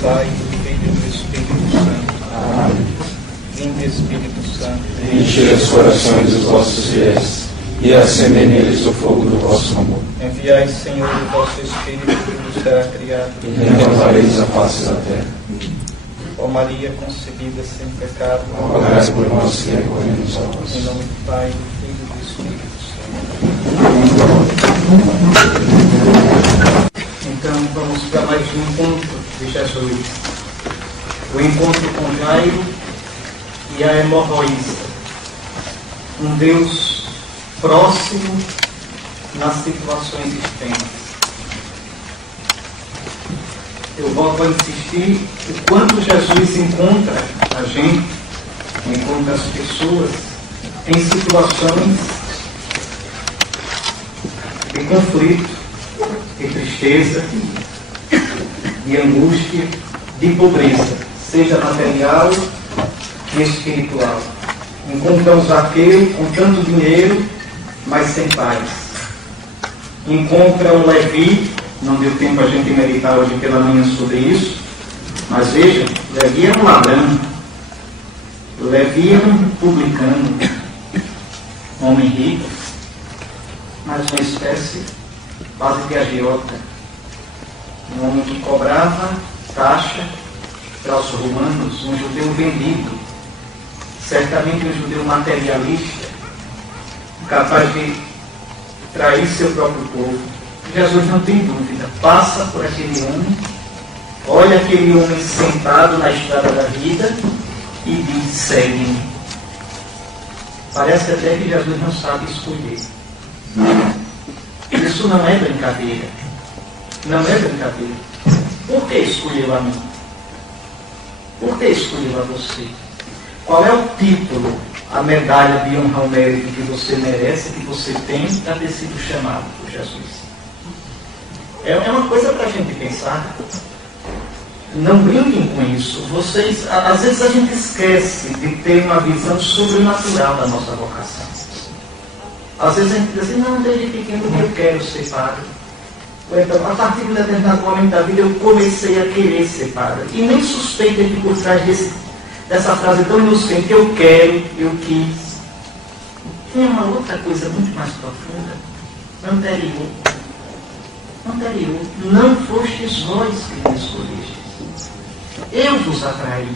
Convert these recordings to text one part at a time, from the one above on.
Pai, do Filho e do Espírito Santo. Amém. Vinde, Espírito Santo. Enche os corações dos vossos fiéis e acendei neles o fogo do vosso amor. Enviai, Senhor, o vosso Espírito, que vos será criado. E renovareis a face da terra. Ó Maria concebida sem pecado, Rogai por nós que recorremos a em vós. nome do Pai, do Filho e do Espírito Santo. Então vamos para mais um encontro de Jesus. O encontro com Jairo e a hemorroísta. Um Deus próximo nas situações extremas. Eu volto a insistir o quanto Jesus encontra a gente, encontra as pessoas em situações de conflito, de tristeza, de angústia, de pobreza, seja material e espiritual. Encontra o Zaqueu com tanto dinheiro, mas sem paz. Encontra o Levi, não deu tempo a gente meditar hoje pela manhã sobre isso, mas veja, Levi era um ladrão, Levi era um publicano, um homem rico, mas uma espécie quase de agiota, um homem que cobrava taxa para os romanos, um judeu vendido, certamente um judeu materialista, capaz de trair seu próprio povo. Jesus não tem dúvida, passa por aquele homem, olha aquele homem sentado na estrada da vida e diz: segue-me. Parece até que Jesus não sabe escolher. Isso não é brincadeira. Não é brincadeira. Por que escolheu a mim? Por que escolheu a você? Qual é o título, a medalha de honra ao mérito que você merece, que você tem para ter sido chamado por Jesus? É uma coisa para a gente pensar. Não brinquem com isso. Vocês, às vezes a gente esquece de ter uma visão sobrenatural da nossa vocação. Às vezes a gente diz assim: não, desde pequeno eu quero ser padre. Ou então, a partir de um determinado momento da vida eu comecei a querer ser padre. E nem suspeita que por trás dessa frase tão inocente, eu quero, eu quis, tem uma outra coisa muito mais profunda, anterior. Não fostes vós que me escolhestes, eu vos atraí.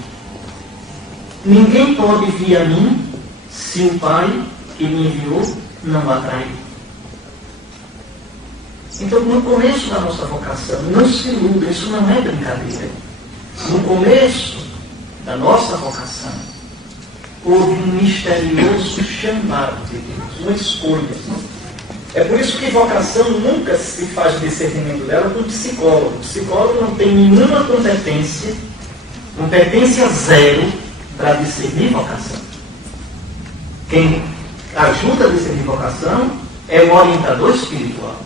Ninguém pode vir a mim se o Pai que me enviou não atrair. Então, no começo da nossa vocação, não se iluda, isso não é brincadeira. No começo da nossa vocação, houve um misterioso chamado de Deus, uma escolha. É por isso que vocação nunca se faz discernimento dela com psicólogo. O psicólogo não tem nenhuma competência zero para discernir vocação. Quem ajuda a discernir vocação é o orientador espiritual.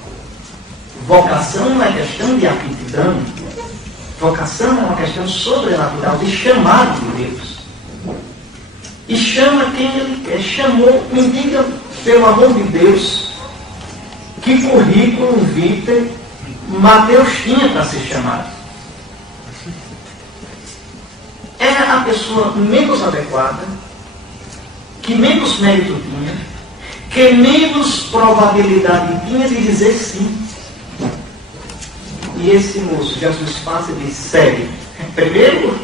Vocação não é questão de aptidão. Vocação é uma questão sobrenatural, de chamado de Deus. E chama quem Ele quer. Chamou, me diga, pelo amor de Deus, que currículo vitae Mateus tinha para ser chamado. Era a pessoa menos adequada, que menos mérito tinha, que menos probabilidade tinha de dizer sim. E esse moço, Jesus passa e diz: segue. Primeiro,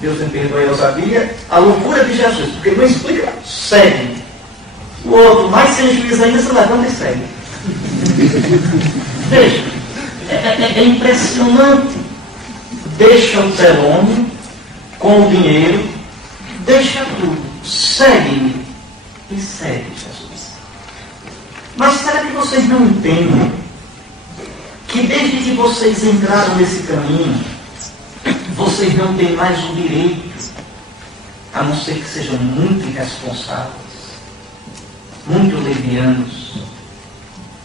Deus me perdoe a ousadia, a loucura de Jesus, porque ele não explica, segue. O outro, mais sem juízo ainda, se levanta e segue. Veja, é impressionante. Deixa o telônio com o dinheiro, deixa tudo, segue-me e segue Jesus. Mas será que vocês não entendem que desde que vocês entraram nesse caminho, vocês não têm mais o direito, a não ser que sejam muito irresponsáveis, muito levianos,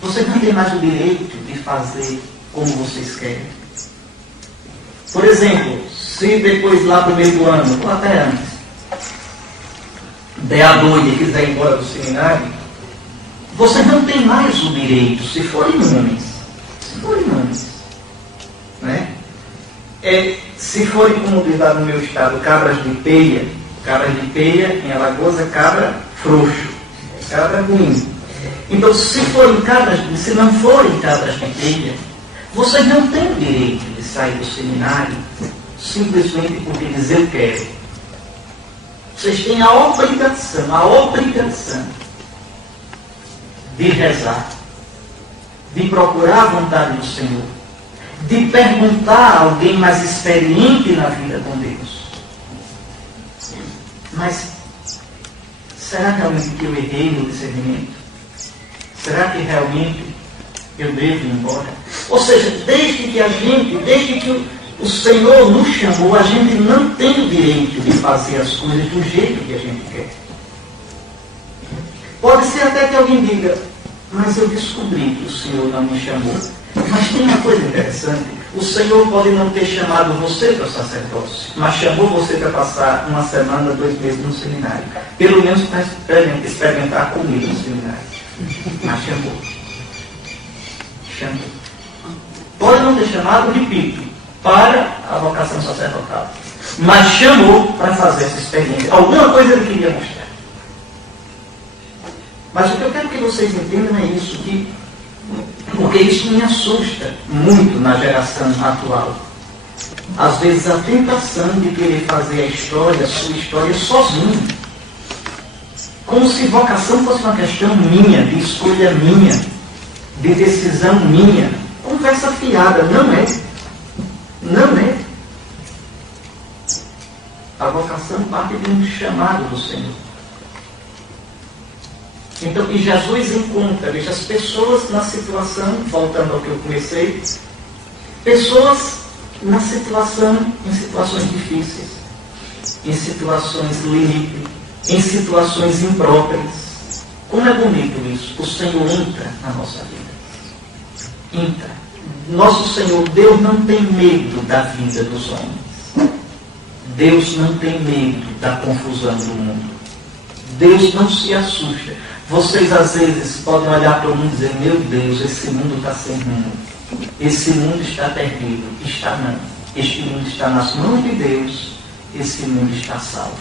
vocês não têm mais o direito de fazer como vocês querem. Por exemplo, se depois lá para o meio do ano, ou até antes, der a doida e quiser ir embora do seminário, vocês não têm mais o direito, se forem homens, né? se forem, como diz lá no meu estado, cabras de peia em Alagoas é cabra frouxo, cabra ruim. Então, se não forem cabras de peia, vocês não têm o direito de sair do seminário simplesmente porque dizer eu quero. Vocês têm a obrigação de rezar, de procurar a vontade do Senhor, de perguntar a alguém mais experiente na vida com Deus. Mas, será realmente que eu errei no discernimento? Será que realmente eu devo ir embora? Ou seja, desde que o Senhor nos chamou, a gente não tem o direito de fazer as coisas do jeito que a gente quer. Pode ser até que alguém diga, mas eu descobri que o Senhor não me chamou. Mas tem uma coisa interessante, o Senhor pode não ter chamado você para o sacerdócio, mas chamou você para passar 1 semana, 2 meses no seminário. Pelo menos para experimentar comigo no seminário. Mas chamou. Pode não ter chamado, repito, para a vocação sacerdotal. Mas chamou para fazer essa experiência. Alguma coisa ele queria mostrar. Mas o que eu quero que vocês entendam é isso, porque isso me assusta muito na geração atual. Às vezes a tentação de querer fazer a sua história sozinho. Como se vocação fosse uma questão minha, de escolha minha, de decisão minha. Conversa fiada, não é. Não é. A vocação parte de um chamado do Senhor. Então, e Jesus encontra, veja, as pessoas na situação, voltando ao que eu comecei, pessoas em situações difíceis, em situações limite, em situações impróprias. Como é bonito isso. O Senhor entra na nossa vida. Entra. Nosso Senhor, Deus não tem medo da vida dos homens. Deus não tem medo da confusão do mundo. Deus não se assusta. Vocês às vezes podem olhar para o mundo e dizer, meu Deus, esse mundo está sem rumo. Esse mundo está perdido. Está não. Este mundo está nas mãos de Deus. Esse mundo está salvo.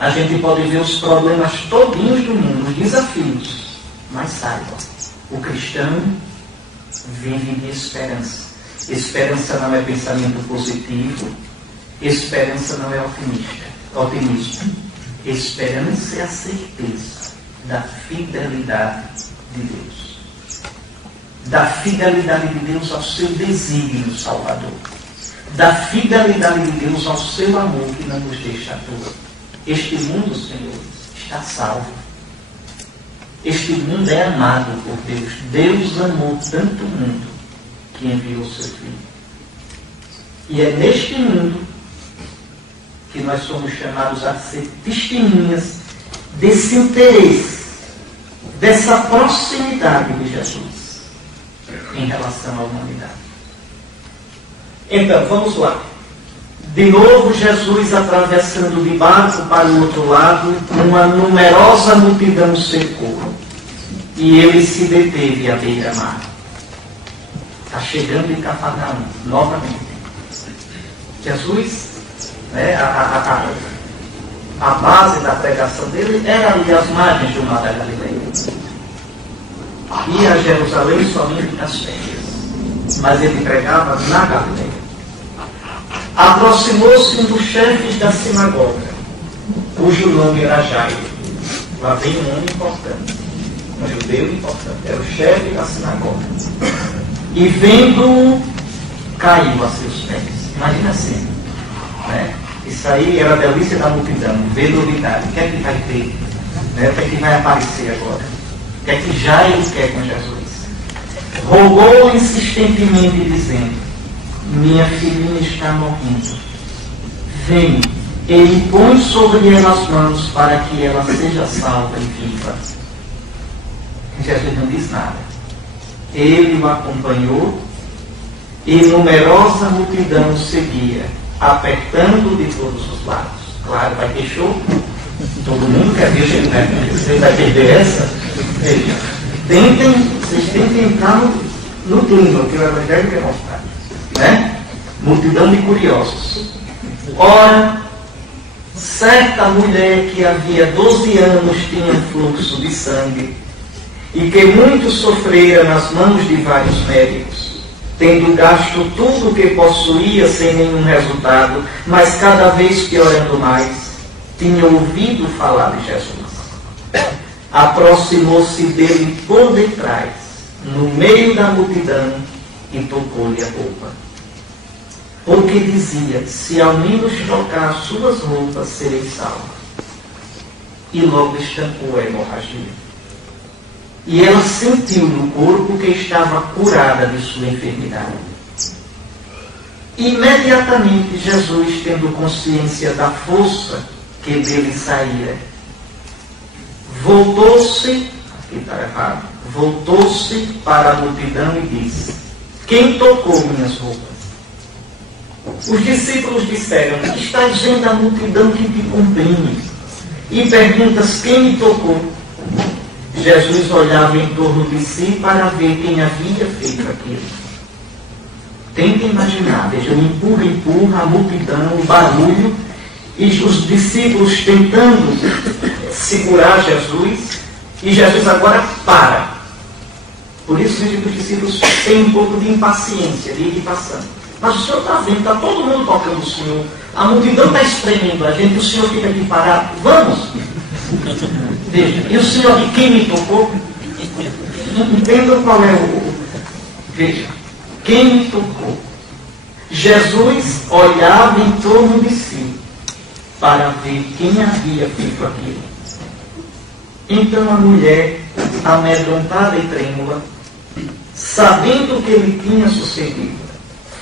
A gente pode ver os problemas todinhos do mundo, os desafios. Mas saiba, o cristão vive de esperança. Esperança não é pensamento positivo. Esperança não é otimismo. Esperança é a certeza da fidelidade de Deus. Da fidelidade de Deus ao seu desígnio salvador. Da fidelidade de Deus ao seu amor que não nos deixa à toa. Este mundo, Senhor, está salvo. Este mundo é amado por Deus. Deus amou tanto o mundo que enviou o seu Filho. E é neste mundo que nós somos chamados a ser testemunhas desse interesse, dessa proximidade de Jesus em relação à humanidade. Então, vamos lá. De novo, Jesus atravessando de barco para o outro lado, uma numerosa multidão cercou. E ele se deteve à beira-mar. Está chegando em Cafarnaum, novamente. Jesus, né, a base da pregação dele era ali as margens do mar da Galileia. Ia a Jerusalém somente nas férias, mas ele pregava na Galileia. Aproximou-se um dos chefes da sinagoga, cujo nome era Jairo. Lá vem um homem importante, um judeu importante, era o chefe da sinagoga. E vendo-o, caiu a seus pés. Imagina assim, né? Isso aí era a delícia da multidão, ver novidade. O que é que vai ter? Né? O que é que vai aparecer agora? O que é que Jairo quer com Jesus? Rogou insistentemente, dizendo: minha filhinha está morrendo. Vem e impõe sobre ela as mãos para que ela seja salva e viva. Jesus não diz nada. Ele o acompanhou e numerosa multidão seguia, apertando de todos os lados. Claro, vai ter show. Todo mundo quer ver gente, né? Você vai perder essa? Vocês tentem entrar no clima, que o Evangelho quer mostrar. multidão de curiosos. Ora, certa mulher que havia 12 anos tinha um fluxo de sangue, e que muito sofrera nas mãos de vários médicos, tendo gasto tudo o que possuía sem nenhum resultado, mas cada vez piorando mais, tinha ouvido falar de Jesus. Aproximou-se dele por detrás, no meio da multidão, e tocou-lhe a roupa. Porque dizia: se ao menos tocar as suas roupas, serei salva. E logo estancou a hemorragia. E ela sentiu no corpo que estava curada de sua enfermidade. Imediatamente Jesus, tendo consciência da força que dele saíra, voltou-se, aqui está errado, voltou-se para a multidão e disse: quem tocou minhas roupas? Os discípulos disseram: estás vendo a multidão que te comprime e perguntas quem me tocou? Jesus olhava em torno de si para ver quem havia feito aquilo. Tenta imaginar, veja, empurra, a multidão, o barulho, e os discípulos tentando segurar Jesus, e Jesus agora para. Por isso os discípulos têm um pouco de impaciência, de ir passando. Mas o Senhor está vendo, está todo mundo tocando o Senhor, a multidão está espremendo a gente, o Senhor fica aqui parado. Vamos! Veja, e o Senhor aqui, quem me tocou? Entendam qual é o... Veja, quem me tocou? Jesus olhava em torno de si para ver quem havia feito aquilo. Então a mulher, amedrontada e trêmula, sabendo o que lhe tinha sucedido,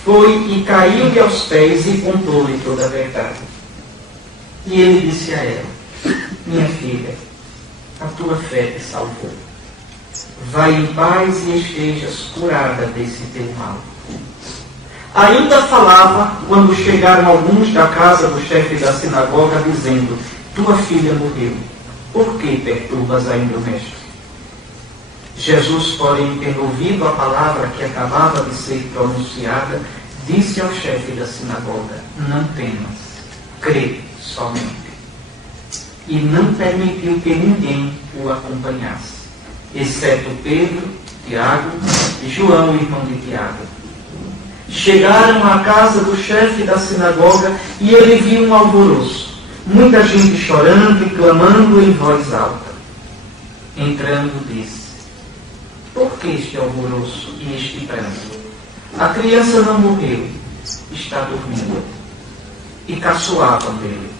foi e caiu-lhe aos pés e contou-lhe toda a verdade. E ele disse a ela: minha filha, a tua fé te salvou. Vai em paz e estejas curada desse teu mal. Ainda falava quando chegaram alguns da casa do chefe da sinagoga, dizendo: tua filha morreu. Por que perturbas ainda o mestre? Jesus, porém, tendo ouvido a palavra que acabava de ser pronunciada, disse ao chefe da sinagoga: não temas, crê somente. E não permitiu que ninguém o acompanhasse, exceto Pedro, Tiago e João, irmão de Tiago. Chegaram à casa do chefe da sinagoga e ele viu um alvoroço, muita gente chorando e clamando em voz alta. Entrando, disse: por que este alvoroço e este pranto? A criança não morreu, está dormindo. E caçoavam dele.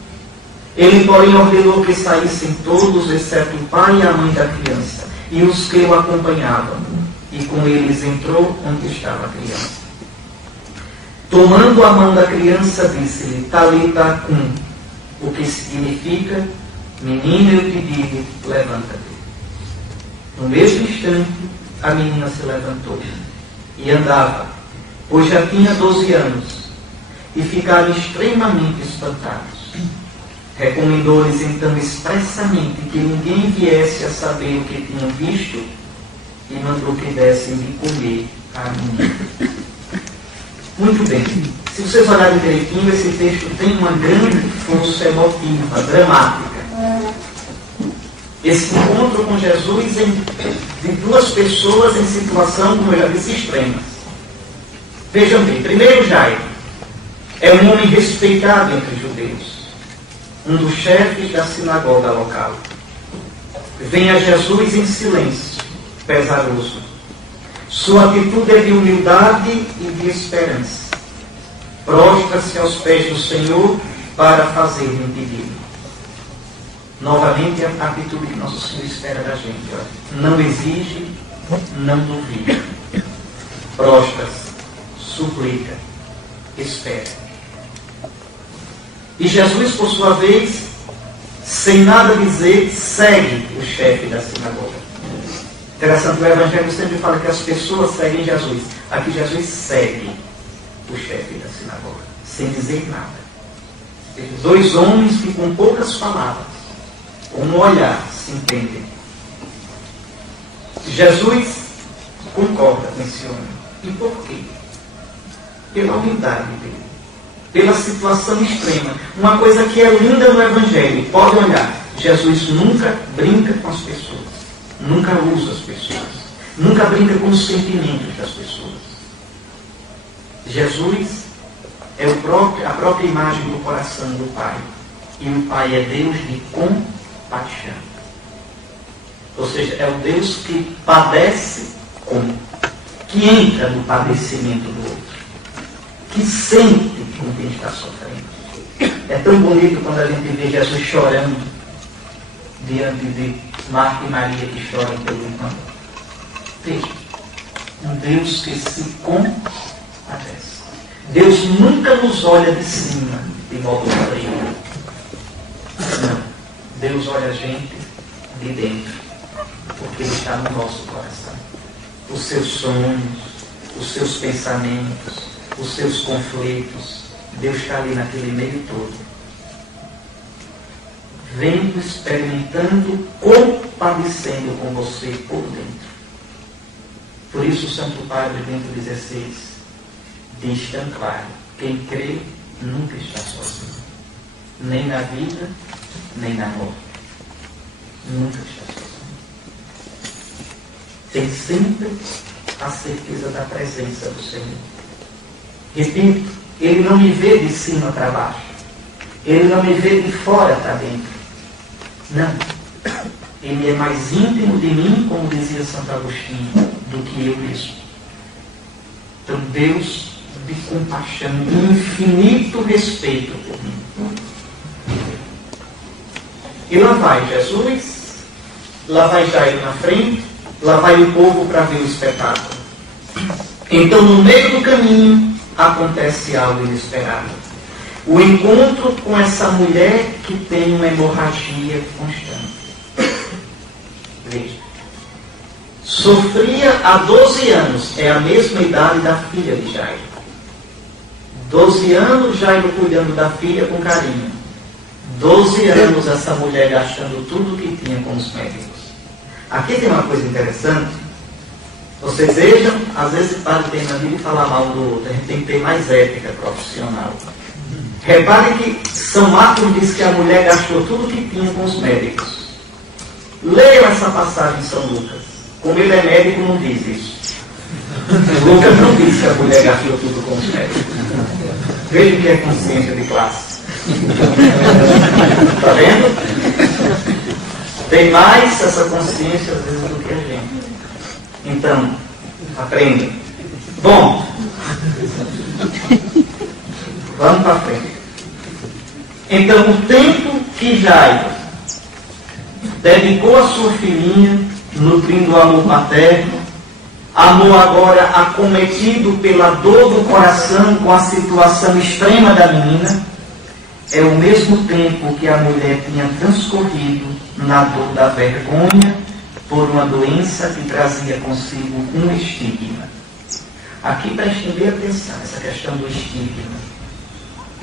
Ele, porém, ordenou que saíssem todos, exceto o pai e a mãe da criança, e os que o acompanhavam. E com eles entrou onde estava a criança. Tomando a mão da criança, disse-lhe: Talita cum, o que significa: menina, eu te digo, levanta-te. No mesmo instante, a menina se levantou e andava, pois já tinha 12 anos, e ficaram extremamente espantados. Recomendou-lhes então expressamente que ninguém viesse a saber o que tinham visto, e mandou que dessem de comer à menina. Muito bem. Se vocês olharem direitinho, esse texto tem uma grande força emotiva, dramática. Esse encontro com Jesus de duas pessoas em situação, como eu já disse, extremas. Vejam bem, primeiro Jairo é um homem respeitado entre os judeus, um dos chefes da sinagoga local. Vem a Jesus em silêncio, pesaroso. Sua atitude é de humildade e de esperança. Prostra-se aos pés do Senhor para fazer-lhe um pedido. Novamente, a atitude que nosso Senhor espera da gente. Olha. Não exige, não duvida. Prostra-se, suplica, espera. E Jesus, por sua vez, sem nada dizer, segue o chefe da sinagoga. Interessante, o Evangelho sempre fala que as pessoas seguem Jesus. Aqui Jesus segue o chefe da sinagoga, sem dizer nada. Dois homens que com poucas palavras, com um olhar, se entendem. Jesus concorda com esse homem. E por quê? pela humildade dele, pela situação extrema. Uma coisa que é linda no Evangelho, pode olhar, Jesus nunca brinca com as pessoas, nunca usa as pessoas, nunca brinca com os sentimentos das pessoas. Jesus é a própria imagem do coração do Pai. E o Pai é Deus de compaixão. Ou seja, é o Deus que padece como? Que entra no padecimento do outro. Que sente com quem está sofrendo. É tão bonito quando a gente vê Jesus chorando diante de Marta e Maria que choram pelo irmão. Veja, um Deus que se compadece. Deus nunca nos olha de cima de modo frio. Não. Deus olha a gente de dentro, porque Ele está no nosso coração. Os seus sonhos, os seus pensamentos, os seus conflitos, Deus está ali naquele meio todo. Vendo, experimentando, compadecendo com você por dentro. Por isso o Santo Padre Bento XVI diz tão claro: quem crê nunca está sozinho. Nem na vida, nem na morte. Nunca está sozinho. Tem sempre a certeza da presença do Senhor. Repito, Ele não me vê de cima para baixo. Ele não me vê de fora para dentro. Não. Ele é mais íntimo de mim, como dizia Santo Agostinho, do que eu mesmo. Então Deus de compaixão, de infinito respeito por mim. E lá vai Jesus, lá vai Jairo na frente, lá vai o povo para ver o espetáculo. Então, no meio do caminho, acontece algo inesperado. O encontro com essa mulher que tem uma hemorragia constante. Veja. Sofria há 12 anos, é a mesma idade da filha de Jairo. 12 anos, Jairo cuidando da filha com carinho. 12 anos essa mulher gastando tudo o que tinha com os médicos. Aqui tem uma coisa interessante. Vocês vejam, às vezes o padre tem na vida de falar mal do outro. A gente tem que ter mais ética profissional. Reparem que São Marcos diz que a mulher gastou tudo o que tinha com os médicos. Leiam essa passagem em São Lucas. Como ele é médico, não diz isso. Lucas não diz que a mulher gastou tudo com os médicos. Veja o que é consciência de classe. Está vendo? Tem mais essa consciência às vezes do que a gente. Então, aprenda. Bom, vamos para frente. Então, o tempo que Jairo dedicou a sua filhinha, nutrindo o amor paterno, amor agora acometido pela dor do coração com a situação extrema da menina, é o mesmo tempo que a mulher tinha transcorrido na dor da vergonha por uma doença que trazia consigo um estigma. Aqui prestem bem atenção, essa questão do estigma,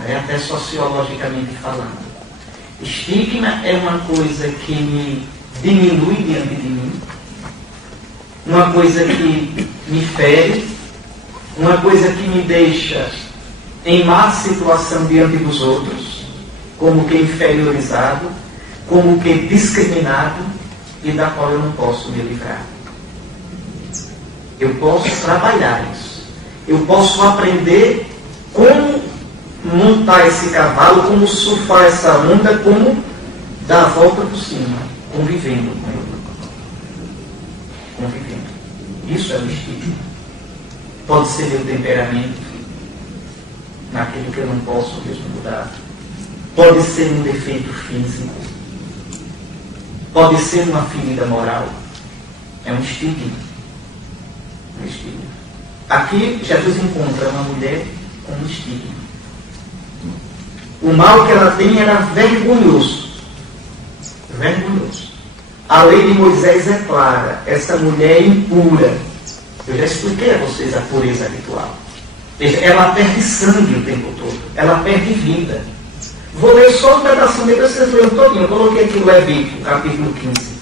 até sociologicamente falando. Estigma é uma coisa que me diminui diante de mim, uma coisa que me fere, uma coisa que me deixa em má situação diante dos outros, como que inferiorizado, como que discriminado, e da qual eu não posso me livrar. Eu posso trabalhar isso. Eu posso aprender como montar esse cavalo, como surfar essa onda, como dar a volta por cima, convivendo com ele. Convivendo. Isso é o estigma. Pode ser meu temperamento, naquilo que eu não posso mesmo mudar. Pode ser um defeito físico. Pode ser uma ferida moral. É um estigma. Um estigma. Aqui, Jesus encontra uma mulher com um estigma. O mal que ela tem era vergonhoso. Vergonhoso. A lei de Moisés é clara. Essa mulher é impura. Eu já expliquei a vocês a pureza ritual. Veja, ela perde sangue o tempo todo. Ela perde vida. Vou ler só um pedacinho, depois vocês leram todinho. Eu coloquei aqui no Levítico, capítulo 15.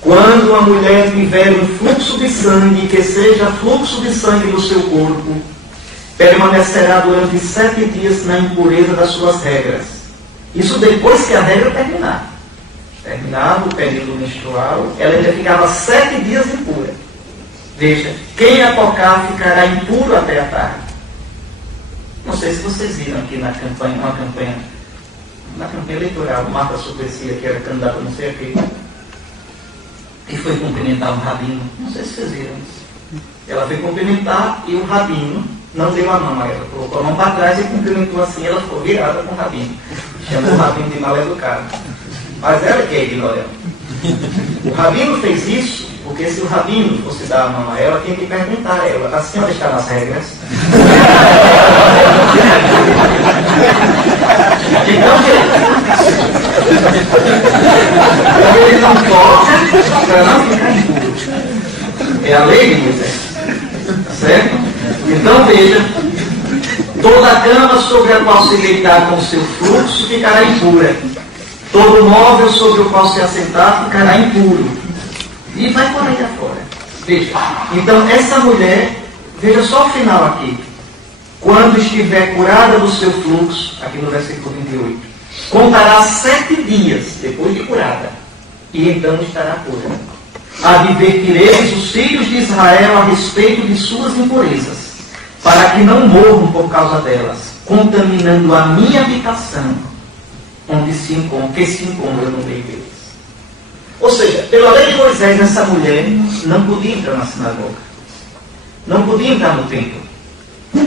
Quando a mulher tiver um fluxo de sangue, que seja fluxo de sangue no seu corpo, permanecerá durante 7 dias na impureza das suas regras. Isso depois que a regra terminar. Terminava o período menstrual, ela ainda ficava 7 dias impura. Veja, quem a tocar ficará impuro até a tarde. Não sei se vocês viram aqui na campanha, na campanha eleitoral, Marta Suplicy, que era candidata não sei a quê, e foi cumprimentar um rabino. Não sei se vocês viram isso. Ela foi cumprimentar e o rabino não deu a mão a ela, colocou a mão para trás e cumprimentou assim, ela ficou virada com o rabino. Chamou o rabino de mal educado. Mas ela que é ignorante. O rabino fez isso porque se o rabino fosse dar a mão a ela, tinha que perguntar a ela: a senhora está nas regras? Então, ele não toca para não ficar impuro. É a lei de Moisés. Certo? Então veja, toda a cama sobre a qual se deitar com seu fluxo ficará impura. Todo móvel sobre o qual se assentar ficará impuro. E vai por aí afora. Veja. Então essa mulher, veja só o final aqui. Quando estiver curada do seu fluxo, aqui no versículo 28, contará 7 dias depois de curada, e então estará pura. Advertireis os filhos de Israel a respeito de suas impurezas, para que não morram por causa delas, contaminando a minha habitação, onde se encontra no meio deles. Ou seja, pela lei de Moisés, essa mulher não podia entrar na sinagoga, não podia entrar no templo.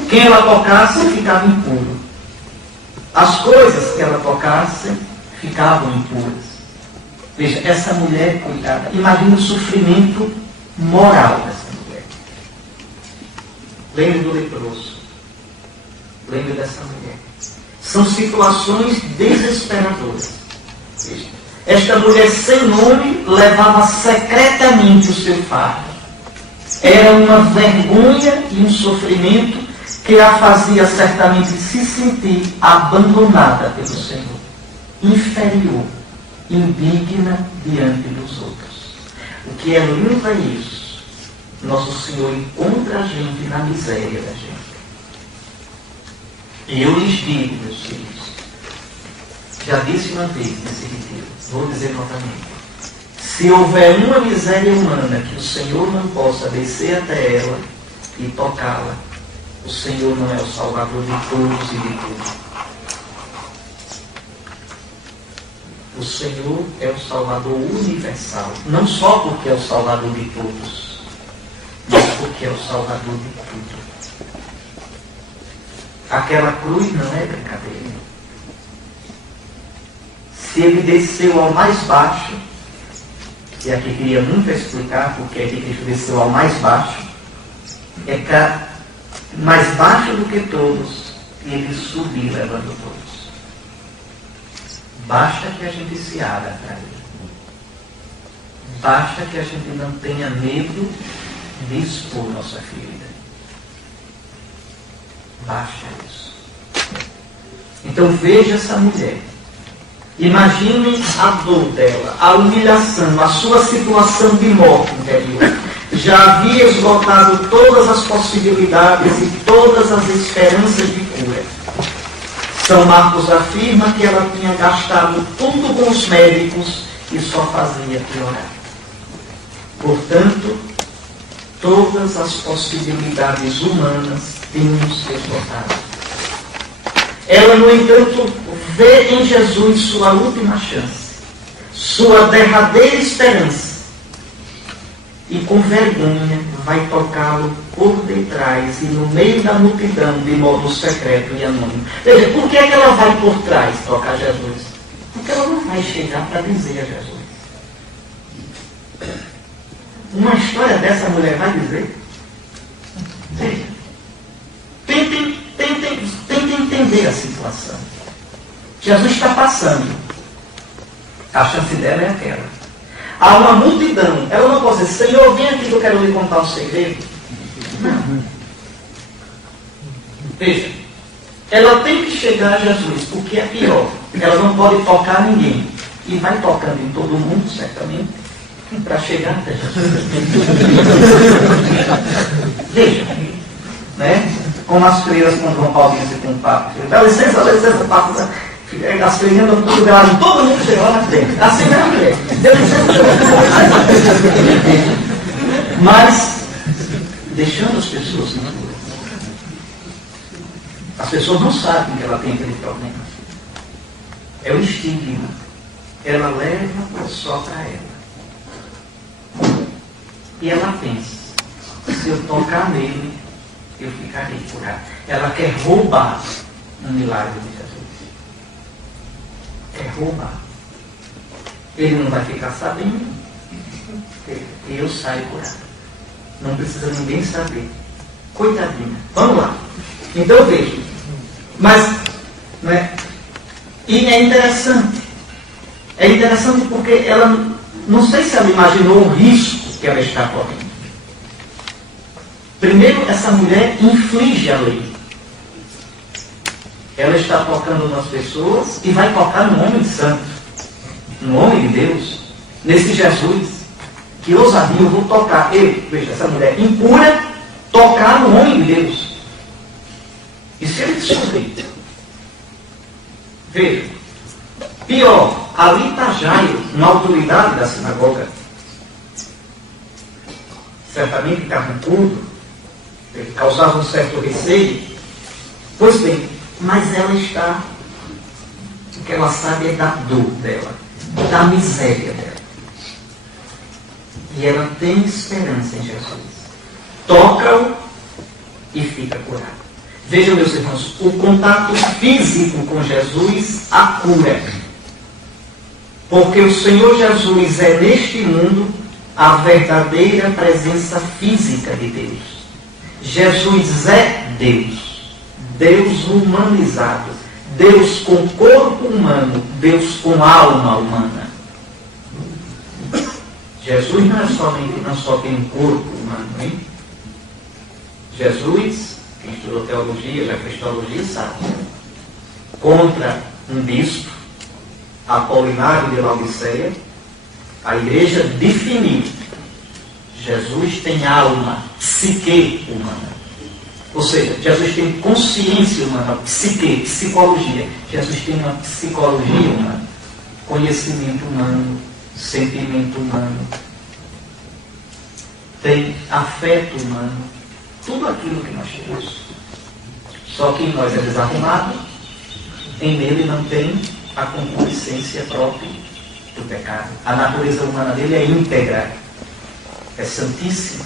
Quem ela tocasse ficava impuro. As coisas que ela tocasse ficavam impuras. Veja, essa mulher, coitada, imagina o sofrimento moral dessa mulher. Lembre do leproso. Lembre dessa mulher. São situações desesperadoras. Veja, esta mulher sem nome levava secretamente o seu fardo. Era uma vergonha e um sofrimento que a fazia certamente se sentir abandonada pelo Senhor, inferior, indigna diante dos outros. O que é lindo é isso. Nosso Senhor encontra a gente na miséria da gente. E eu lhes digo, meus filhos, já disse uma vez nesse retiro, vou dizer novamente: se houver uma miséria humana que o Senhor não possa descer até ela e tocá-la, o Senhor não é o Salvador de todos e de tudo. O Senhor é o Salvador universal, não só porque é o Salvador de todos, mas porque é o Salvador de tudo. Aquela cruz não é brincadeira. Se ele desceu ao mais baixo, e aqui queria muito explicar porque aqui Cristo desceu ao mais baixo, mais baixo do que todos, e ele subiu levando todos. Basta que a gente se abra para ele. Basta que a gente não tenha medo de expor nossa ferida. Basta isso. Então veja essa mulher. Imagine a dor dela, a humilhação, a sua situação de morte interior. Já havia esgotado todas as possibilidades e todas as esperanças de cura. São Marcos afirma que ela tinha gastado tudo com os médicos e só fazia piorar. Portanto, todas as possibilidades humanas tinham se esgotado. Ela, no entanto, vê em Jesus sua última chance, sua derradeira esperança, e com vergonha vai tocá-lo por detrás e no meio da multidão de modo secreto e anônimo. Veja, por que é que ela vai por trás tocar Jesus? Porque ela não vai chegar para dizer a Jesus. Uma história dessa a mulher vai dizer? Veja, tentem entender a situação. Jesus está passando. A chance dela é aquela. Há uma multidão. Ela não pode dizer: Senhor, vem aqui que eu quero lhe contar um segredo. Não. Veja, ela tem que chegar a Jesus, porque é pior. Ela não pode tocar ninguém. E vai tocando em todo mundo, certamente, para chegar até Jesus. Veja, né? Como as freiras quando vão para a audiência com o Papa. Dá licença, Papa. As freiras andam por lugar, todo mundo chega lá na frente. Assim mesmo, mulher. Deu licença. Mas, deixando as pessoas na rua. As pessoas não sabem que ela tem aquele problema. É o estigma. Ela leva só para ela. E ela pensa, se eu tocar nele, eu ficarei curado. Ela quer roubar um milagre de Jesus. Quer roubar. Ele não vai ficar sabendo. Eu saio curado. Não precisa ninguém saber. Coitadinha. Vamos lá. Então veja. Mas, não é? E é interessante. É interessante porque ela, não sei se ela imaginou o risco que ela está correndo. Primeiro, essa mulher inflige a lei. Ela está tocando nas pessoas e vai tocar no homem santo, no homem de Deus, nesse Jesus. Que ousadia, eu vou tocar. Veja, essa mulher impura, tocar no homem de Deus. E se ele descobrir? Veja, pior, ali está Jairo, uma autoridade da sinagoga. Certamente carrancudo, ele causava um certo receio. Pois bem, mas ela está, o que ela sabe é da dor dela, da miséria dela. E ela tem esperança em Jesus. Toca-o e fica curado. Vejam, meus irmãos, o contato físico com Jesus a cura. Porque o Senhor Jesus é neste mundo a verdadeira presença física de Deus. Jesus é Deus. Deus humanizado. Deus com corpo humano. Deus com alma humana. Jesus não só tem um corpo humano, hein? Jesus, quem estudou teologia, já fez teologia, sabe. Contra um bispo, Apolinário de Laodiceia, a igreja definiu: Jesus tem alma, psique humana. Ou seja, Jesus tem consciência humana, psique, psicologia. Jesus tem uma psicologia humana, conhecimento humano, sentimento humano, tem afeto humano, tudo aquilo que nós temos. Só que em nós é desarrumado, em nele não tem a concupiscência própria do pecado. A natureza humana dele é íntegra, é santíssima,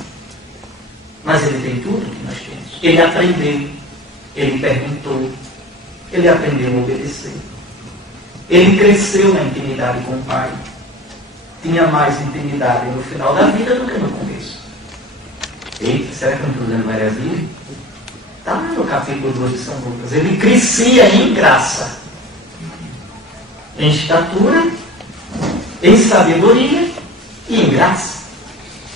mas ele tem tudo que nós temos. Ele aprendeu, ele perguntou, ele aprendeu a obedecer. Ele cresceu na intimidade com o Pai. Tinha mais intimidade no final da vida do que no começo. Eita, será que eu não estou dizendo heresia? Está no capítulo 2 de São Lucas. Ele crescia em graça, em estatura, em sabedoria e em graça.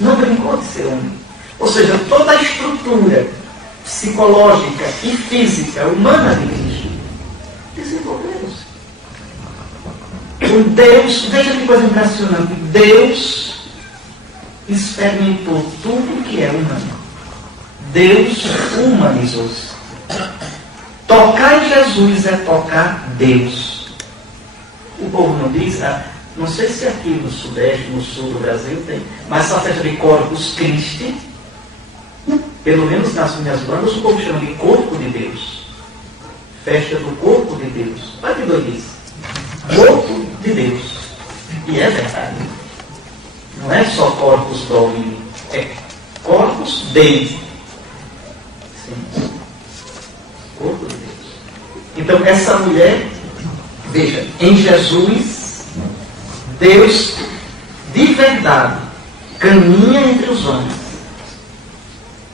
Não brincou de ser homem. Ou seja, toda a estrutura psicológica e física humana de Cristo desenvolveu-se. Deus, veja que coisa impressionante, Deus experimentou tudo que é humano. Deus humanizou-se. Tocar em Jesus é tocar Deus. O povo não diz, não sei se aqui no Sudeste, no Sul do Brasil tem, mas essa festa de Corpus Christi, pelo menos nas minhas bandas, o povo chama de Corpo de Deus. Festa do Corpo de Deus. Olha que doidice. Corpo de Deus. E é verdade. Não é só Corpus Domini, é Corpus Dei. Sim. Corpo de Deus. Então, essa mulher, veja, em Jesus, Deus de verdade caminha entre os homens.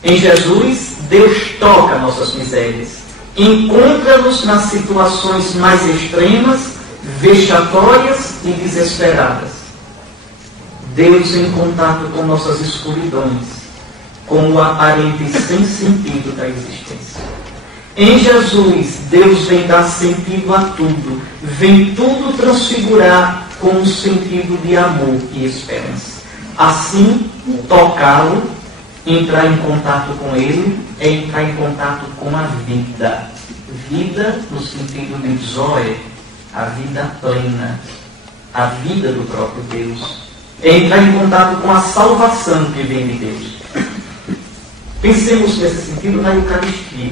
Em Jesus, Deus toca nossas misérias. Encontra-nos nas situações mais extremas, vexatórias e desesperadas. Deus em contato com nossas escuridões, com o aparente sem sentido da existência. Em Jesus, Deus vem dar sentido a tudo, vem tudo transfigurar com um sentido de amor e esperança. Assim, tocá-lo Entrar em contato com Ele é entrar em contato com a vida. Vida no sentido de Zoe, a vida plena, a vida do próprio Deus. É entrar em contato com a salvação que vem de Deus. Pensemos nesse sentido na Eucaristia.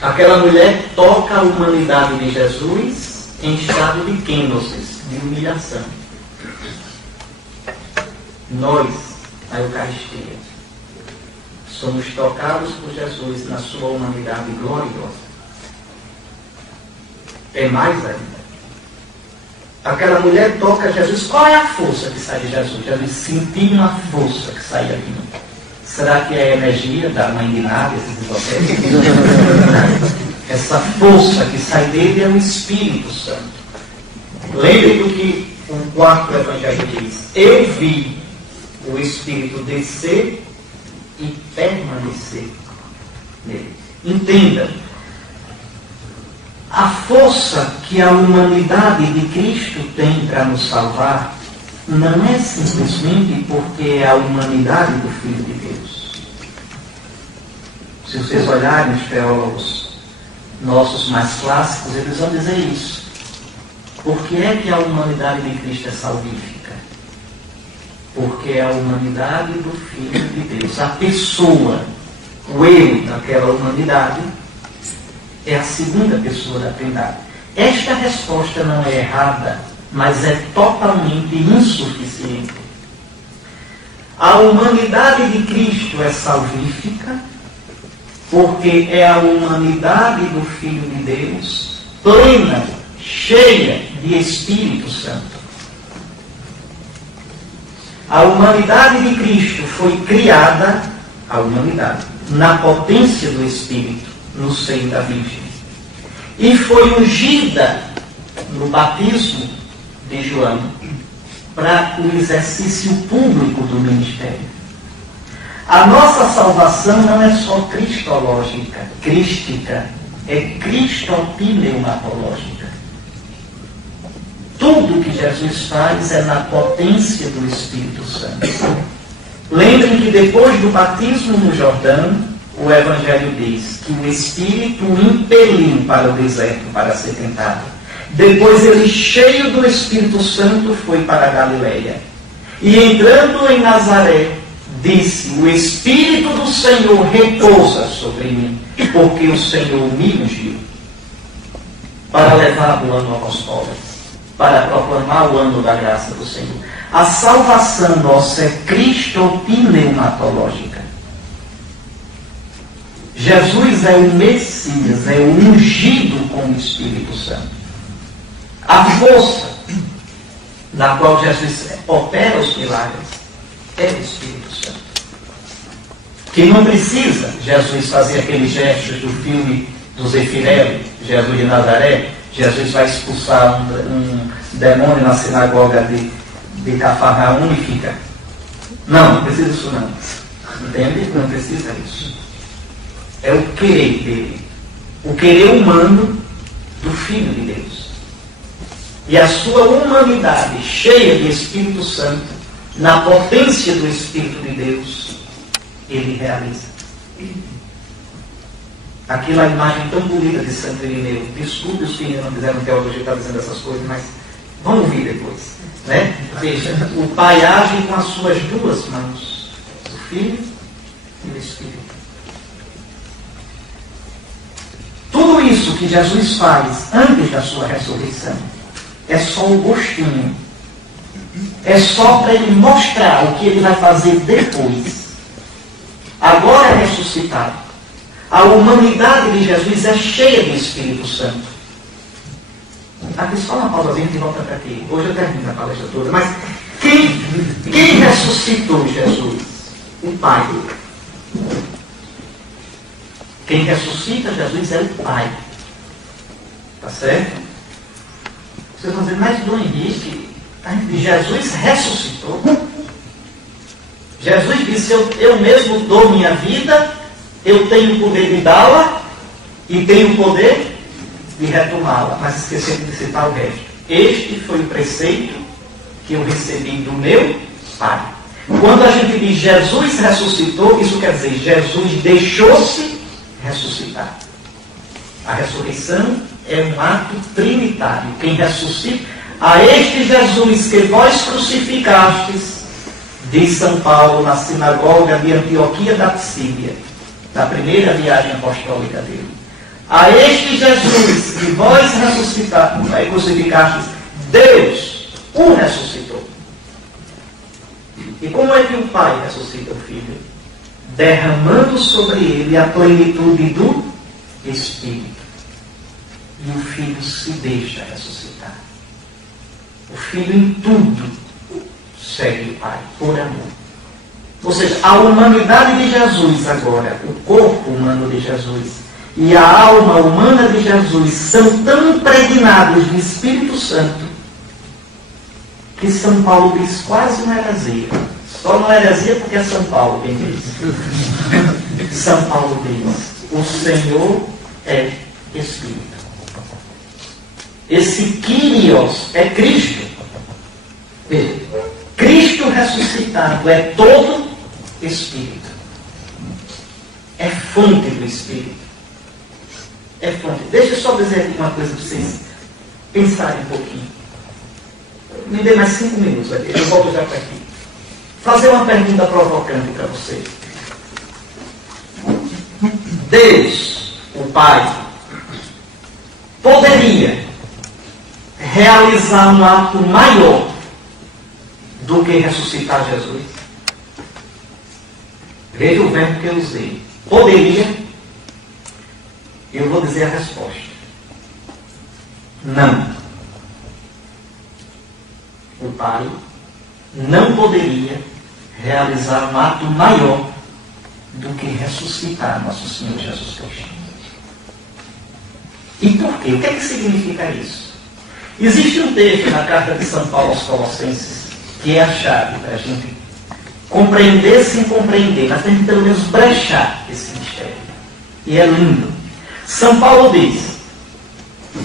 Aquela mulher toca a humanidade de Jesus em estado de kenosis, de humilhação. Nós, na Eucaristia, somos tocados por Jesus na sua humanidade gloriosa. É mais ainda. Aquela mulher toca Jesus. Qual é a força que sai de Jesus? Jesus sentiu uma força que saía de mim. Será que é a energia da mãe de Nádia, esses esotéricos? Essa força que sai dele é o Espírito Santo. Lembre do que o quarto evangelho diz. Eu vi o Espírito descer e permanecer nele. Entenda. A força que a humanidade de Cristo tem para nos salvar não é simplesmente porque é a humanidade do Filho de Deus. Se vocês olharem os teólogos nossos mais clássicos, eles vão dizer isso. Por que é que a humanidade de Cristo é salvífica? Porque é a humanidade do Filho de Deus. A pessoa, o eu daquela humanidade, é a segunda pessoa da Trindade. Esta resposta não é errada, mas é totalmente insuficiente. A humanidade de Cristo é salvífica porque é a humanidade do Filho de Deus plena, cheia de Espírito Santo. A humanidade de Cristo foi criada, a humanidade, na potência do Espírito, no seio da Virgem. E foi ungida no batismo de João para o exercício público do ministério. A nossa salvação não é só cristológica, crística, é cristopneumatológica. Tudo que Jesus faz é na potência do Espírito Santo. Lembrem que depois do batismo no Jordão, o Evangelho diz que o Espírito o impeliu para o deserto para ser tentado. Depois ele, cheio do Espírito Santo, foi para a Galileia. E entrando em Nazaré, disse: o Espírito do Senhor repousa sobre mim, porque o Senhor me ungiu para levar o ano apostólico, para proclamar o ano da graça do Senhor. A salvação nossa é cristopneumatológica. Jesus é o Messias, é o ungido com o Espírito Santo. A força na qual Jesus opera os milagres é o Espírito Santo. Que não precisa Jesus fazer aqueles gestos do filme do Zé Firelli, Jesus de Nazaré. Jesus vai expulsar um demônio na sinagoga de Cafarnaum e fica. Não precisa disso não. Entende? Não precisa disso. É o querer dele. O querer humano do Filho de Deus. E a sua humanidade cheia de Espírito Santo, na potência do Espírito de Deus, ele realiza. Aquela imagem tão bonita de Santo Irineu. Desculpe os que ainda não fizeram teologia estar dizendo essas coisas, mas vamos ouvir depois. Né? Veja, o Pai age com as suas duas mãos, o Filho e o Espírito. Tudo isso que Jesus faz antes da sua ressurreição é só um gostinho. É só para ele mostrar o que ele vai fazer depois. Agora é ressuscitado. A humanidade de Jesus é cheia do Espírito Santo. Aqui só uma pausazinha e volta para aqui. Hoje eu termino a palestra toda. Mas quem ressuscitou Jesus? O Pai. Quem ressuscita Jesus é o Pai. Tá certo? Vocês vão dizer, mas Dom Henrique, Jesus ressuscitou. Jesus disse, eu mesmo dou minha vida, eu tenho o poder de dá-la e tenho o poder de retomá-la. Mas esqueci de citar o resto. Este foi o preceito que eu recebi do meu Pai. Quando a gente diz Jesus ressuscitou, isso quer dizer Jesus deixou-se ressuscitar. A ressurreição é um ato trinitário. Quem ressuscita, a este Jesus que vós crucificastes, diz São Paulo na sinagoga de Antioquia da Psídia, da primeira viagem apostólica dele. A este Jesus que vós crucificastes, Deus o ressuscitou. E como é que o Pai ressuscita o Filho? Derramando sobre ele a plenitude do Espírito. E o Filho se deixa ressuscitar. O Filho em tudo segue o Pai, por amor. Ou seja, a humanidade de Jesus agora, o corpo humano de Jesus e a alma humana de Jesus são tão impregnados do Espírito Santo que São Paulo diz quase uma heresia. Só não é heresia porque é São Paulo quem diz. São Paulo diz, o Senhor é Espírito. Esse Kyrios é Cristo. Cristo ressuscitado é todo Espírito. É fonte do Espírito. É fonte. Deixa eu só dizer aqui uma coisa para vocês pensarem um pouquinho. Me dê mais 5 minutos aqui. Eu volto já para aqui. Fazer uma pergunta provocante para vocês. Deus, o Pai, poderia realizar um ato maior do que ressuscitar Jesus? Veja o verbo que eu usei. Poderia? Eu vou dizer a resposta. Não. O Pai não poderia realizar um ato maior do que ressuscitar nosso Senhor Jesus Cristo. E por quê? O que é que significa isso? Existe um texto na carta de São Paulo aos Colossenses que é a chave para a gente compreender sem compreender, mas tem que pelo menos brechar esse mistério. E é lindo. São Paulo diz,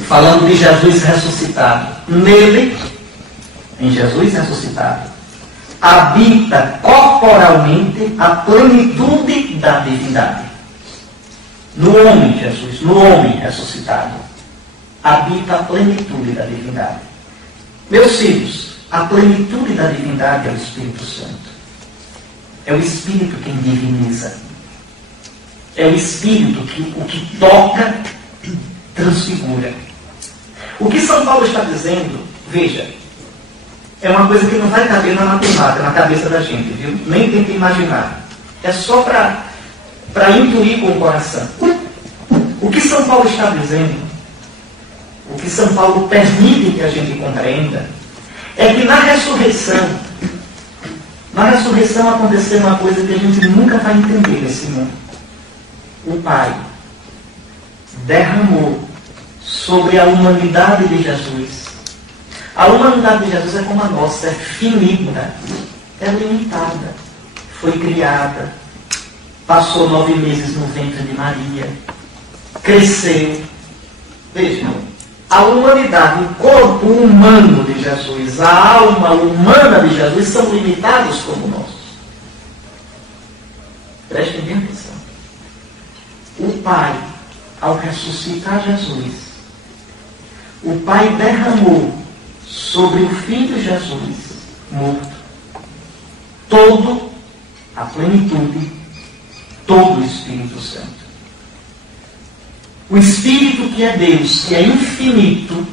falando de Jesus ressuscitado, nele, em Jesus ressuscitado, habita corporalmente a plenitude da divindade. No homem Jesus, no homem ressuscitado, habita a plenitude da divindade. Meus filhos, a plenitude da divindade é o Espírito Santo. É o Espírito quem diviniza. É o Espírito que o que toca, transfigura. O que São Paulo está dizendo, veja, é uma coisa que não vai caber na matemática, na cabeça da gente, viu? Nem tenta imaginar. É só para intuir com o coração. O que São Paulo está dizendo, o que São Paulo permite que a gente compreenda, é que na ressurreição aconteceu uma coisa que a gente nunca vai entender nesse mundo. O Pai derramou sobre a humanidade de Jesus. A humanidade de Jesus é como a nossa, é finita, é limitada. Foi criada, passou 9 meses no ventre de Maria, cresceu. Vejam, a humanidade, o corpo humano de Jesus, a alma humana de Jesus são limitados como nós. Prestem bem atenção. O Pai, ao ressuscitar Jesus, o Pai derramou sobre o Filho Jesus morto todo a plenitude, todo o Espírito Santo. O Espírito que é Deus, que é infinito,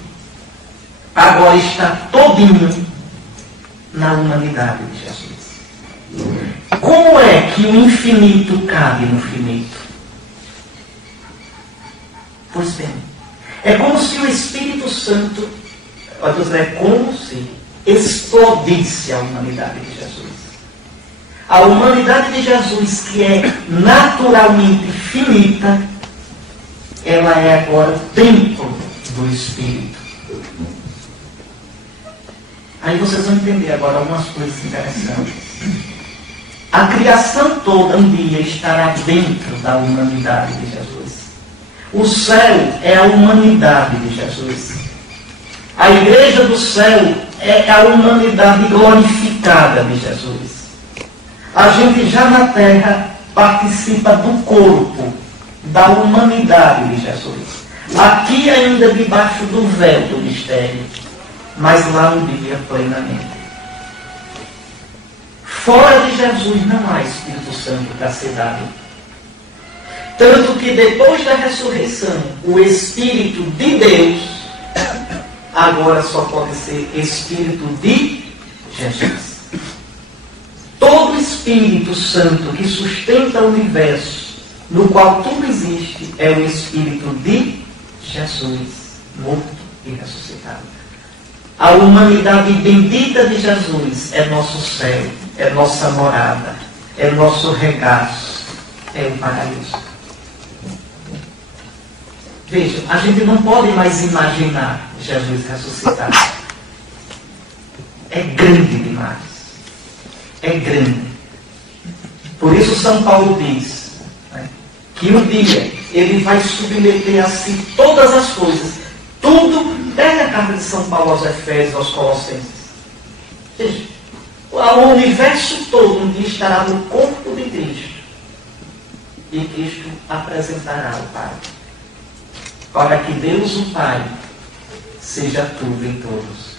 agora está todinho na humanidade de Jesus. Como é que o infinito cabe no finito? Pois bem, é como se o Espírito Santo, é como se explodisse a humanidade de Jesus. A humanidade de Jesus, que é naturalmente finita, ela é agora o templo do Espírito. Aí vocês vão entender agora algumas coisas interessantes. A criação toda um dia estará dentro da humanidade de Jesus. O céu é a humanidade de Jesus. A igreja do céu é a humanidade glorificada de Jesus. a gente já na terra participa do corpo, da humanidade de Jesus. Aqui ainda debaixo do véu do mistério, mas lá um dia plenamente. Fora de Jesus não há Espírito Santo para ser dado. Tanto que depois da ressurreição, o Espírito de Deus agora só pode ser Espírito de Jesus. Todo Espírito Santo que sustenta o universo, no qual tudo existe, é o Espírito de Jesus, morto e ressuscitado. A humanidade bendita de Jesus é nosso céu, é nossa morada, é nosso regaço, é o paraíso. Veja, a gente não pode mais imaginar Jesus ressuscitado. É grande demais. É grande. Por isso São Paulo diz, né, que um dia ele vai submeter a si todas as coisas. Tudo. Pega a carta de São Paulo aos Efésios, aos Colossenses. Veja, o universo todo um dia estará no corpo de Cristo. E Cristo apresentará o Pai. Para que Deus o Pai seja tudo em todos.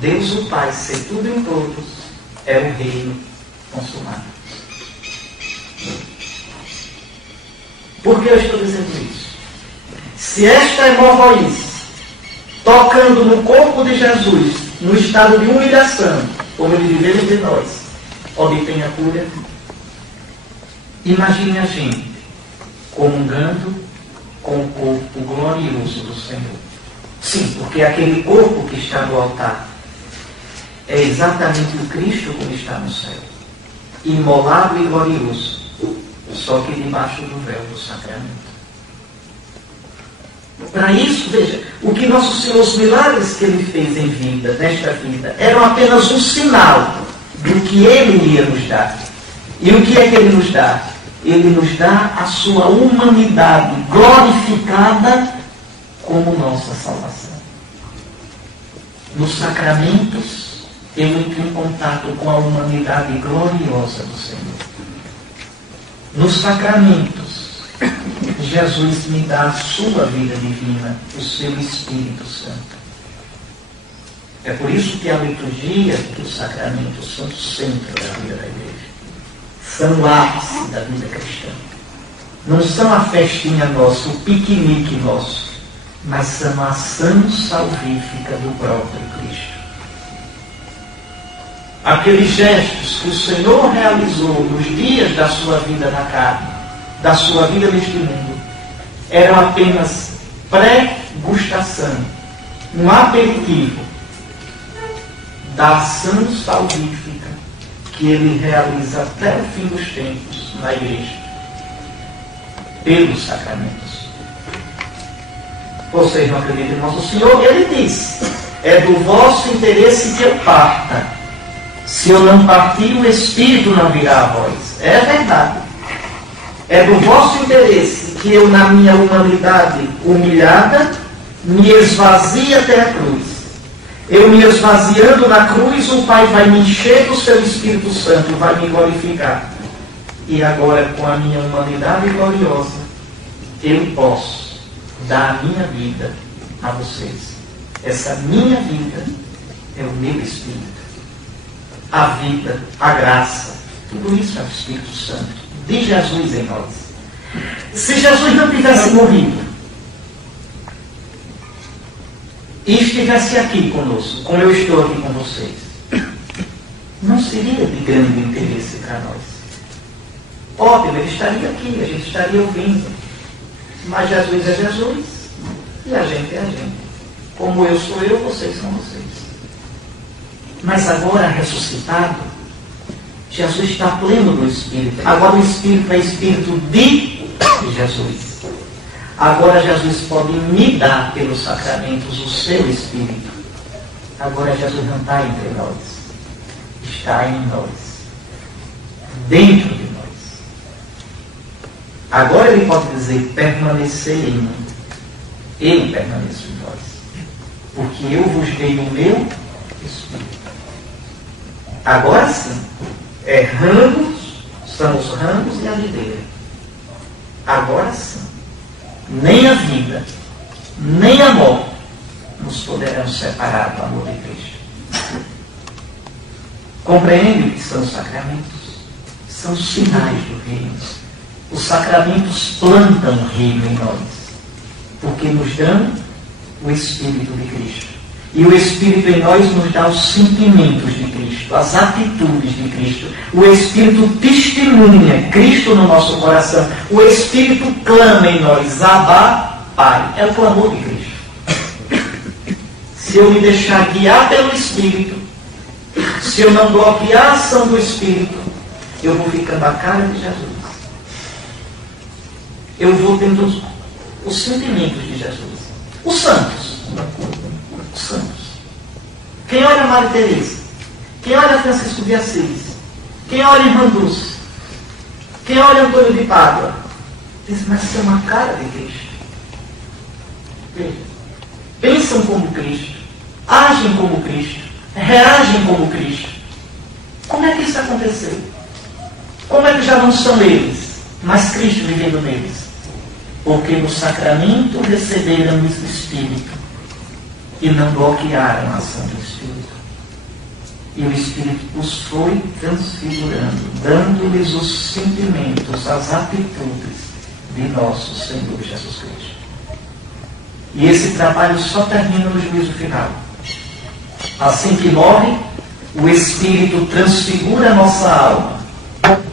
Deus o Pai ser tudo em todos é o reino consumado. Por que eu estou dizendo isso? Se esta hemorroíce, tocando no corpo de Jesus, no estado de humilhação, como ele viveu entre nós, obtém a cura, imagine a gente comungando com o corpo glorioso do Senhor. Sim, porque aquele corpo que está no altar é exatamente o Cristo como está no céu, imolado e glorioso, só que debaixo do véu do sacramento. Para isso, veja, o que Nosso Senhor, os milagres que Ele fez em vida, nesta vida, eram apenas um sinal do que Ele ia nos dar. E o que é que Ele nos dá? Ele nos dá a sua humanidade glorificada como nossa salvação. Nos sacramentos, eu entro em contato com a humanidade gloriosa do Senhor. Nos sacramentos, Jesus me dá a sua vida divina, o seu Espírito Santo. É por isso que a liturgia e os sacramentos são o centro da vida da igreja. São o ápice da vida cristã. Não são a festinha nossa, o piquenique nosso, mas são a ação salvífica do próprio Cristo. Aqueles gestos que o Senhor realizou nos dias da sua vida na carne, da sua vida neste mundo, eram apenas pré-gustação, um aperitivo da ação salvífica que Ele realiza até o fim dos tempos na igreja, pelos sacramentos. Vocês não acreditam em Nosso Senhor? Ele diz, é do vosso interesse que eu parta. Se eu não partir, o Espírito não virá a vós. É verdade. É do vosso interesse que eu, na minha humanidade humilhada, me esvazie até a cruz. Eu me esvaziando na cruz, o Pai vai me encher do seu Espírito Santo, vai me glorificar. E agora, com a minha humanidade gloriosa, eu posso dar a minha vida a vocês. Essa minha vida é o meu Espírito. A vida, a graça, tudo isso é o Espírito Santo de Jesus em nós. Se Jesus não tivesse morrido e estivesse aqui conosco, como eu estou aqui com vocês, não seria de grande interesse para nós. Óbvio, ele estaria aqui, a gente estaria ouvindo, mas Jesus é Jesus e a gente é a gente. Como eu sou eu, vocês são vocês. Mas agora, ressuscitado, Jesus está pleno do Espírito. Agora o Espírito é Espírito de Jesus. Agora Jesus pode me dar pelos sacramentos o seu Espírito. Agora Jesus não está entre nós. Está em nós. Dentro de nós. Agora ele pode dizer, permanecer em mim. Eu permaneço em vós. Porque eu vos dei o meu Espírito. Agora sim, erramos são os ramos e a videira. Agora sim, nem a vida, nem a morte nos poderão separar do amor de Cristo. Compreende o que são os sacramentos? São os sinais do reino. Os sacramentos plantam o reino em nós, porque nos dão o Espírito de Cristo. E o Espírito em nós nos dá os sentimentos de Cristo, as atitudes de Cristo. O Espírito testemunha Cristo no nosso coração. O Espírito clama em nós, Abba, Pai. É o clamor de Cristo. Se eu me deixar guiar pelo Espírito, se eu não bloquear a ação do Espírito, eu vou ficando a cara de Jesus. Eu vou tendo os sentimentos de Jesus. Os santos. Os santos. Quem olha Maria Teresa, quem olha Francisco de Assis, quem olha Irmã Dulce, quem olha Antônio de Pádua, diz, mas isso é uma cara de Cristo. Veja. Pensam como Cristo, agem como Cristo, reagem como Cristo. Como é que isso aconteceu? Como é que já não são eles, mas Cristo vivendo neles? Porque no sacramento receberam o Espírito e não bloquearam a ação do Espírito. E o Espírito os foi transfigurando, dando-lhes os sentimentos, as atitudes de nosso Senhor Jesus Cristo. E esse trabalho só termina no juízo final. Assim que morre, o Espírito transfigura a nossa alma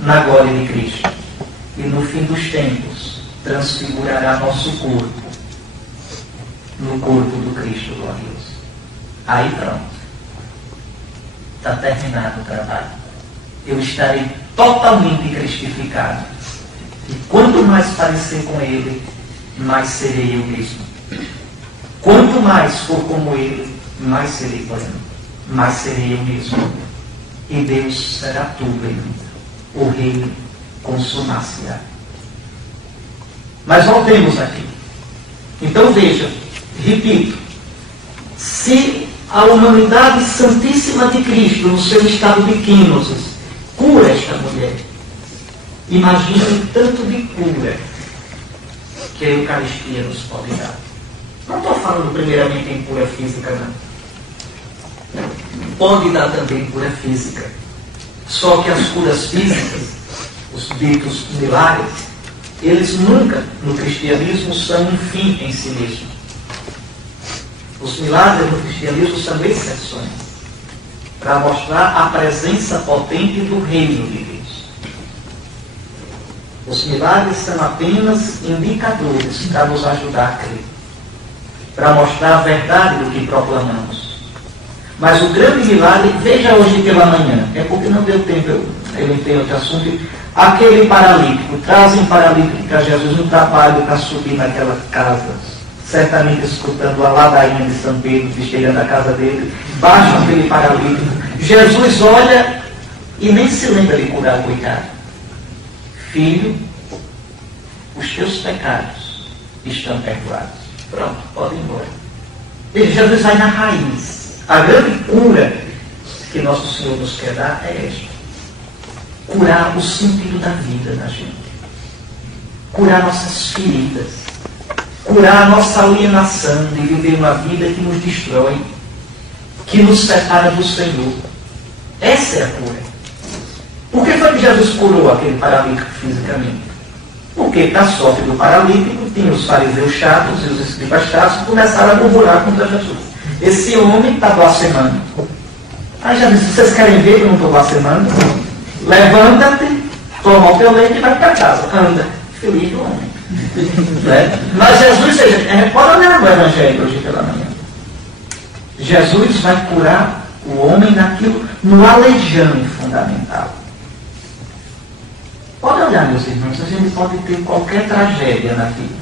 na glória de Cristo. E no fim dos tempos, transfigurará nosso corpo no corpo do Cristo glorioso. Aí pronto. Está terminado o trabalho. Eu estarei totalmente cristificado. E quanto mais parecer com Ele, mais serei eu mesmo. Quanto mais for como Ele, mais serei pleno. Mais serei eu mesmo. E Deus será tudo em mim. O reino consumar-se-á. Mas voltemos aqui. Então veja, repito, se a humanidade santíssima de Cristo, no seu estado de quínosis, cura esta mulher, imagine o tanto de cura que a Eucaristia nos pode dar. Não estou falando primeiramente em cura física, não. Pode dar também cura física. Só que as curas físicas, os ditos milagres, eles nunca, no cristianismo, são um fim em si mesmo. Os milagres no cristianismo são exceções, para mostrar a presença potente do reino de Deus. Os milagres são apenas indicadores para nos ajudar a crer, para mostrar a verdade do que proclamamos. Mas o grande milagre, veja hoje pela manhã, é porque não deu tempo, eu tenho outro assunto. Aquele paralítico, trazem paralítico para Jesus no trabalho para subir naquela casa, certamente escutando a ladainha de São Pedro, chegando à casa dele, baixa aquele paralítico. Jesus olha e nem se lembra de curar o coitado. Filho, os teus pecados estão perdoados. Pronto, pode ir embora. E Jesus vai na raiz. A grande cura que nosso Senhor nos quer dar é esta. Curar o sentido da vida na gente. Curar nossas feridas. Curar a nossa alienação de viver uma vida que nos destrói, que nos separa do Senhor. Essa é a cura. Por que foi que Jesus curou aquele paralítico fisicamente? Porque para a sorte do paralítico, tinha os fariseus chatos e os escribas chatos que começaram a murmurar contra Jesus. Esse homem está blasfemando. Aí já disse, vocês querem ver que eu não estou blasfemando? Levanta-te, toma o teu leite e vai para casa. Anda. Feliz do homem. Mas Jesus, pode olhar no Evangelho hoje pela manhã. Jesus vai curar o homem naquilo, no aleijão fundamental. Pode olhar, meus irmãos, a gente pode ter qualquer tragédia na vida.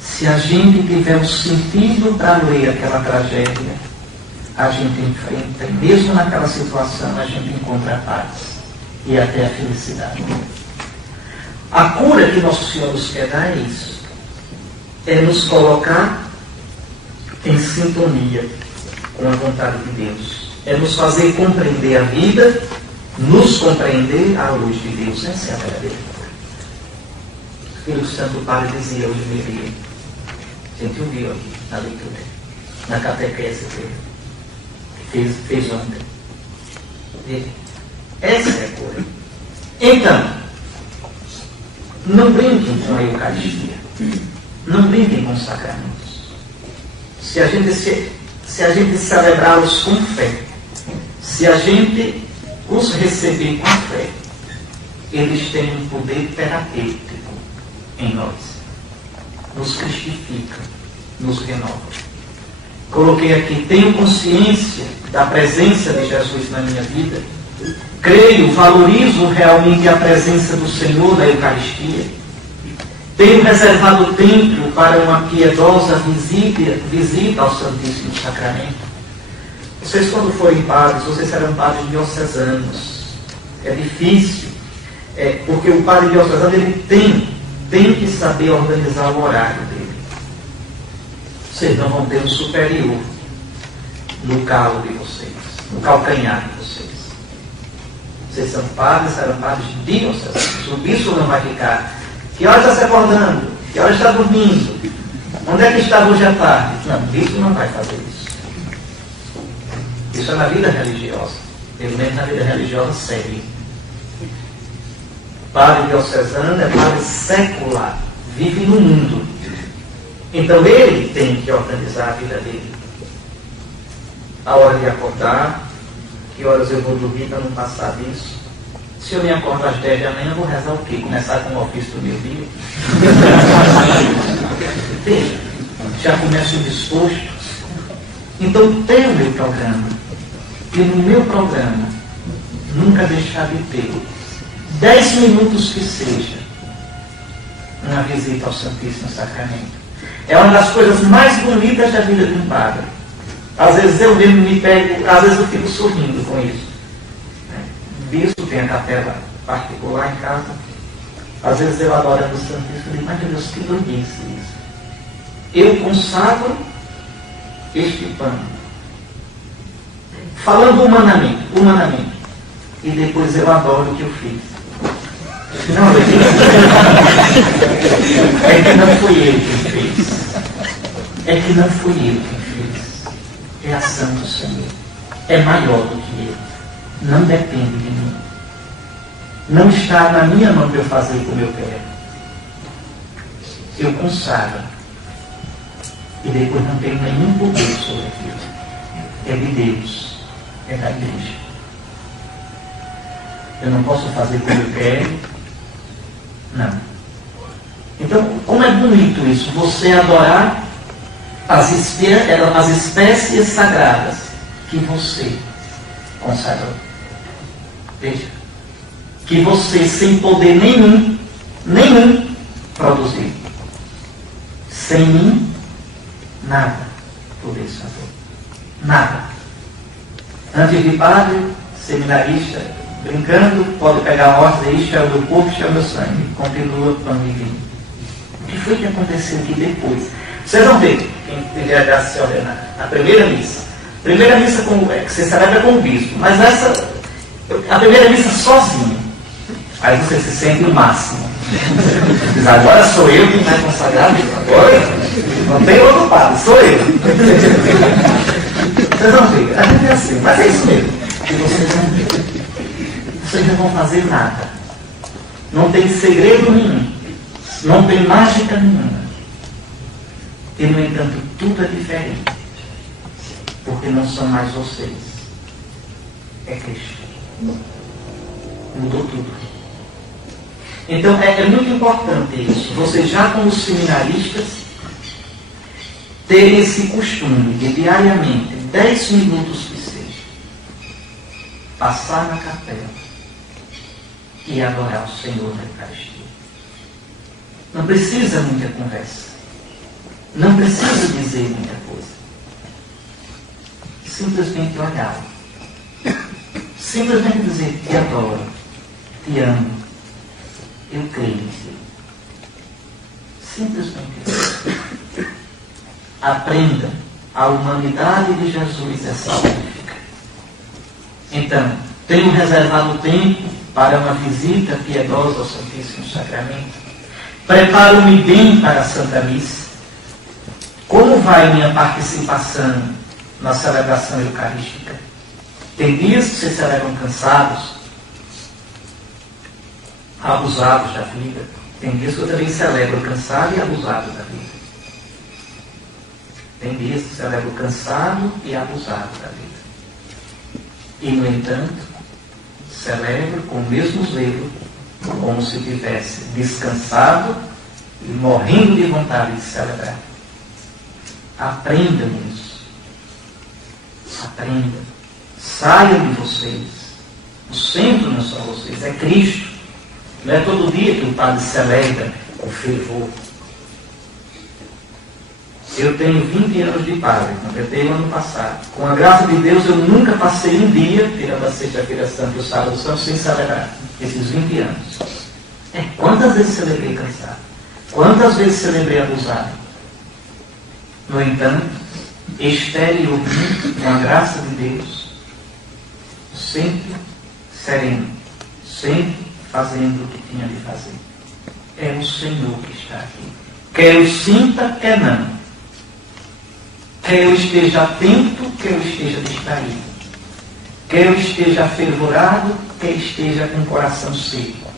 Se a gente tiver o sentido para ler aquela tragédia, a gente enfrenta, e mesmo naquela situação, a gente encontra a paz e até a felicidade. A cura que nosso Senhor nos quer dar é isso. É nos colocar em sintonia com a vontade de Deus. É nos fazer compreender a vida nos compreender à luz de Deus. Essa é a verdadeira cura. E o Santo Padre dizia hoje no dia, a gente ouviu aqui na leitura, na catequese dele, que fez ontem. Essa é a cura. Então, não brinquem com a Eucaristia. Não brinquem com os sacramentos. Se a gente celebrá-los com fé, se a gente os receber com fé, eles têm um poder terapêutico em nós. Nos cristifica, nos renova. Coloquei aqui, tenho consciência da presença de Jesus na minha vida, creio, valorizo realmente a presença do Senhor na Eucaristia, tenho reservado tempo para uma piedosa visita ao Santíssimo Sacramento. Vocês, quando forem padres, vocês serão padres diocesanos. É difícil, porque o padre diocesano ele tem que saber organizar o horário dele. Vocês não vão ter um superior no calo de vocês, no calcanhar de vocês. Vocês são padres, serão padres diocesanos. O bispo não vai ficar. Que hora está se acordando? Que hora está dormindo? Onde é que estava hoje à tarde? Não, o bispo não vai fazer isso. Isso é na vida religiosa. Pelo menos na vida religiosa séria. Padre diocesano é padre secular. Vive no mundo. Então ele tem que organizar a vida dele. A hora de acordar, que horas eu vou dormir para não passar disso. Se eu me acordo às 10 da manhã, eu vou rezar o quê? Começar com o ofício do meu dia? Veja, já começo disposto. Então tem o meu programa. E no meu programa, nunca deixar de ter 10 minutos que seja uma visita ao Santíssimo Sacramento. É uma das coisas mais bonitas da vida de um padre. Às vezes eu mesmo me pego, às vezes eu fico sorrindo com isso. O bispo tem a capela particular em casa. Às vezes eu adoro o Santíssimo e digo, mas meu Deus, que doidice isso. Eu consagro este pano. Falando humanamente. E depois eu adoro o que eu fiz. Não, é que não fui eu quem fez. É que não fui eu quem fez. É a ação do Senhor. É maior do que eu. Não depende de mim. Não está na minha mão para eu fazer como eu quero. Eu consagro. E depois não tenho nenhum poder sobre aquilo. É de Deus. É da igreja. Eu não posso fazer como eu quero. Não. Então, como é bonito isso, você adorar as espécies sagradas que você consagrou. Veja. Que você, sem poder nenhum, produziu. Sem mim, nada podeis fazer. Nada. Antes de padre, seminarista, brincando, pode pegar a morte e isto é o meu corpo, isto é o meu sangue. Continua pão e vinho. O que foi que aconteceu aqui depois? Vocês vão ver, quem tiver a graça de olhar na primeira missa. Primeira missa que você celebra com o bispo, mas a primeira missa sozinho. Aí você se sente o máximo. Diz, agora sou eu quem vai consagrar, agora não tem outro padre, sou eu. Vocês vão ver, a gente é assim, mas é isso mesmo. E vocês vão ver. Vocês não vão fazer nada. Não tem segredo nenhum. Não tem mágica nenhuma. E, no entanto, tudo é diferente. Porque não são mais vocês. É Cristo. Mudou tudo. Então, é muito importante isso. Vocês já como seminaristas terem esse costume de diariamente, 10 minutos que seja, passar na capela e adorar o Senhor na Eucaristia. Não precisa muita conversa. Não precisa dizer muita coisa. Simplesmente olhar. Simplesmente dizer, te adoro, te amo, eu creio em ti. Simplesmente isso. Aprenda, a humanidade de Jesus é salvífica. Então, Tenho reservado tempo para uma visita piedosa ao Santíssimo Sacramento. Preparo-me bem para a Santa Missa. Como vai minha participação na celebração eucarística? Tem dias que se celebram cansados, abusados da vida. Tem dias que eu também celebro cansado e abusado da vida. Tem dias que celebro cansado e abusado da vida. E, no entanto, celebro com o mesmo zelo, como se tivesse descansado e morrendo de vontade de celebrar. Aprendam isso. Aprendam. Saiam de vocês. O centro não são vocês, é Cristo. Não é todo dia que o padre celebra com fervor. Eu tenho 20 anos de padre, completei o ano passado. Com a graça de Deus, eu nunca passei um dia, tirando a Sexta-feira Santa e o Sábado Santo, sem celebrar. Esses 20 anos. Quantas vezes celebrei cansado? Quantas vezes celebrei abusado? No entanto, exteriormente, com a graça de Deus, sempre sereno, sempre fazendo o que tinha de fazer. É o Senhor que está aqui. Quer eu sinta, quer não. Quer eu esteja atento, quer eu esteja distraído. Quer eu esteja fervorado, quer esteja com o coração seco.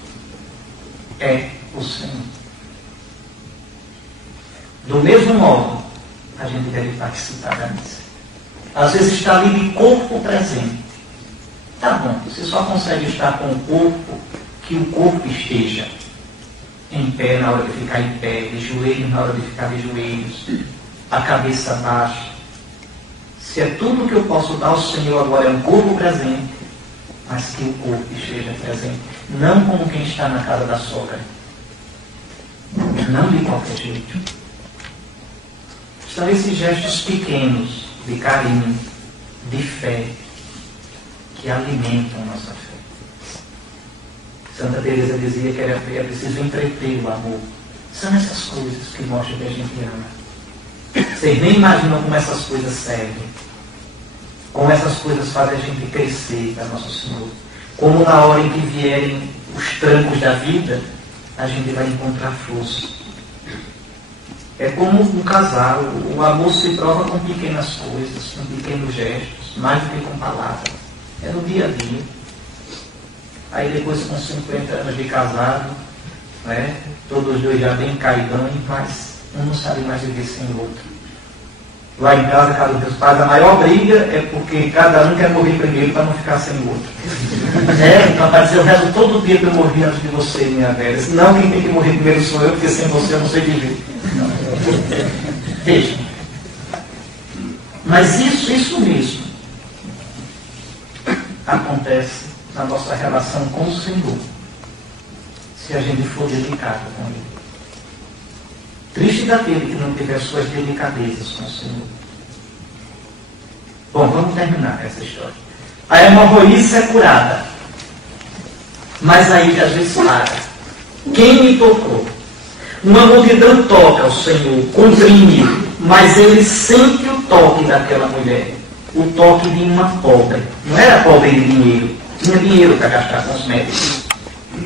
É o Senhor. Do mesmo modo, a gente deve participar da missa. Às vezes está ali de corpo presente. Tá bom, você só consegue estar com o corpo, que o corpo esteja em pé na hora de ficar em pé, de joelhos na hora de ficar de joelhos, a cabeça baixa. Se é tudo que eu posso dar ao Senhor agora é um corpo presente, mas que o corpo esteja presente, não como quem está na casa da sogra, não de qualquer jeito. São esses gestos pequenos de carinho, de fé, que alimentam a nossa fé. Santa Teresa dizia que era preciso entreter o amor. São essas coisas que mostram que a gente ama. Vocês nem imaginam como essas coisas servem. Como essas coisas fazem a gente crescer para Nosso Senhor. Como na hora em que vierem os trancos da vida, a gente vai encontrar força. É como um casal. O amor se prova com pequenas coisas, com pequenos gestos, mais do que com palavras. É no dia a dia. Aí depois com 50 anos de casado, né, todos os dois já bem caidões, mas um não sabe mais viver sem o outro. Lá em casa, casa dos meus pais, a maior briga é porque cada um quer morrer primeiro para não ficar sem o outro. Então para dizer, eu rezo todo dia para eu morrer antes de você, minha velha. Senão quem tem que morrer primeiro sou eu, porque sem você eu não sei viver. Veja. Mas isso mesmo acontece na nossa relação com o Senhor, se a gente for delicado com Ele. Triste daquele que não tiver suas delicadezas com o Senhor. Bom, vamos terminar essa história. A hemorroíce é curada, mas aí Jesus para. Quem me tocou? Uma multidão toca ao Senhor, comprime, mas ele sente o toque daquela mulher. O toque de uma pobre. Não era pobre de dinheiro. Tinha dinheiro para gastar com os médicos,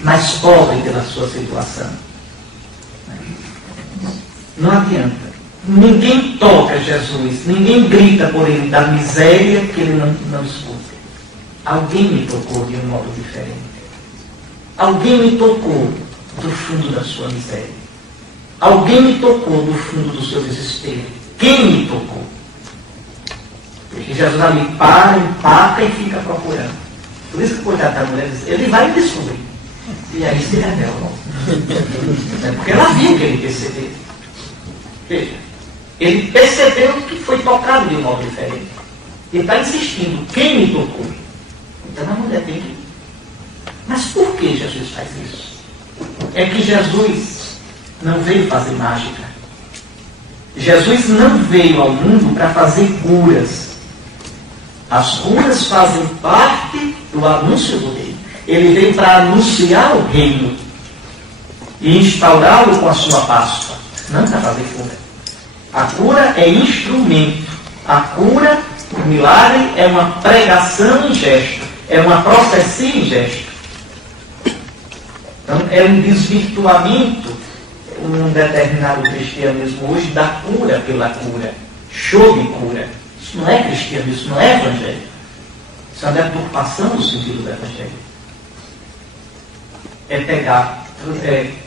mas pobre pela sua situação. Não adianta. Ninguém toca Jesus, ninguém grita por ele da miséria que ele não escuta. Alguém me tocou de um modo diferente. Alguém me tocou do fundo da sua miséria. Alguém me tocou do fundo do seu desespero. Quem me tocou? Porque Jesus ali para, empaca e fica procurando. Por isso que o coitado da mulher diz, ele vai me descobrir. E aí se revela. Porque ela viu que ele percebeu. Veja, ele percebeu que foi tocado de um modo diferente. Ele está insistindo, quem me tocou? Então a mulher tem que... Mas por que Jesus faz isso? É que Jesus não veio fazer mágica. Jesus não veio ao mundo para fazer curas. As curas fazem parte do anúncio do reino. Ele veio para anunciar o reino e instaurá-lo com a sua Páscoa, não para fazer cura. A cura é instrumento. A cura, o milagre, é uma pregação em gesto. é uma profecia em gesto. Então, é um desvirtuamento, um determinado cristianismo hoje, da cura pela cura. Show de cura. Isso não é cristianismo, isso não é evangelho. Isso é uma deturpação do sentido do evangelho. É pegar,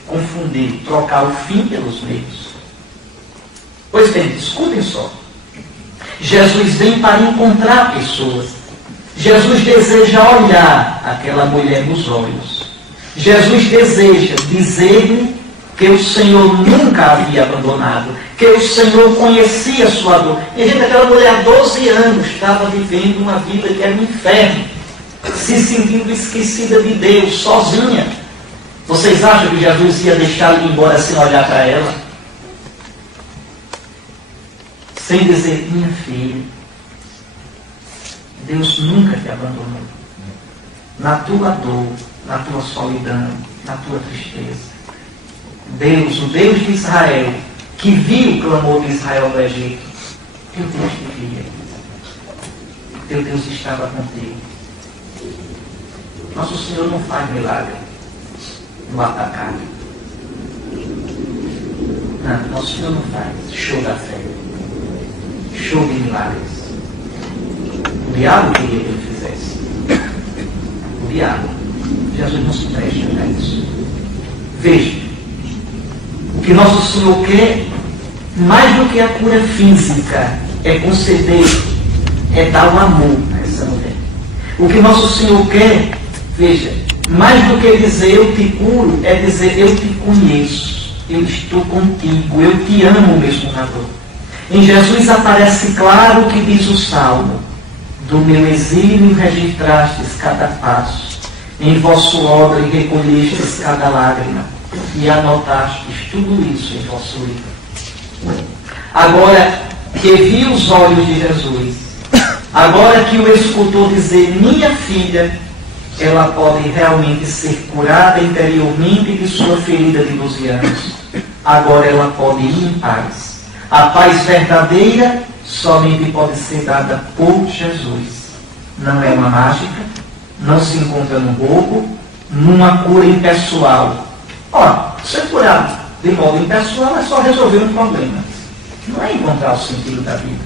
confundir, trocar o fim pelos meios. Pois bem, escutem só. Jesus vem para encontrar pessoas. Jesus deseja olhar aquela mulher nos olhos. Jesus deseja dizer-lhe que o Senhor nunca a havia abandonado, que o Senhor conhecia a sua dor. E, gente, aquela mulher há 12 anos estava vivendo uma vida que era um inferno, se sentindo esquecida de Deus, sozinha. Vocês acham que Jesus ia deixá-la ir embora sem olhar para ela? Sem dizer, minha filha, Deus nunca te abandonou. Na tua dor, na tua solidão, na tua tristeza. Deus, o Deus de Israel, que viu o clamor de Israel do Egito, teu Deus te via. Teu Deus estava contigo. Nosso Senhor não faz milagre no atacado. Não, nosso Senhor não faz show da fé, show de milagres. O diabo queria que ele fizesse. O diabo. Jesus não se presta para isso. Veja, o que nosso Senhor quer, mais do que a cura física, é conceder, é dar o amor a essa mulher. O que nosso Senhor quer, veja, mais do que dizer eu te curo, é dizer eu te conheço, eu estou contigo, eu te amo mesmo na dor. Em Jesus aparece claro o que diz o Salmo: do meu exílio registrastes cada passo, em vosso odre recolhestes cada lágrima, e anotastes tudo isso em vosso livro. Agora que vi os olhos de Jesus, agora que o escutou dizer, minha filha, ela pode realmente ser curada interiormente de sua ferida de 12 anos. Agora ela pode ir em paz. A paz verdadeira somente pode ser dada por Jesus. Não é uma mágica, não se encontra num roubo, numa cura impessoal. Ora, ser curado de modo impessoal é só resolver um problema. Não é encontrar o sentido da vida.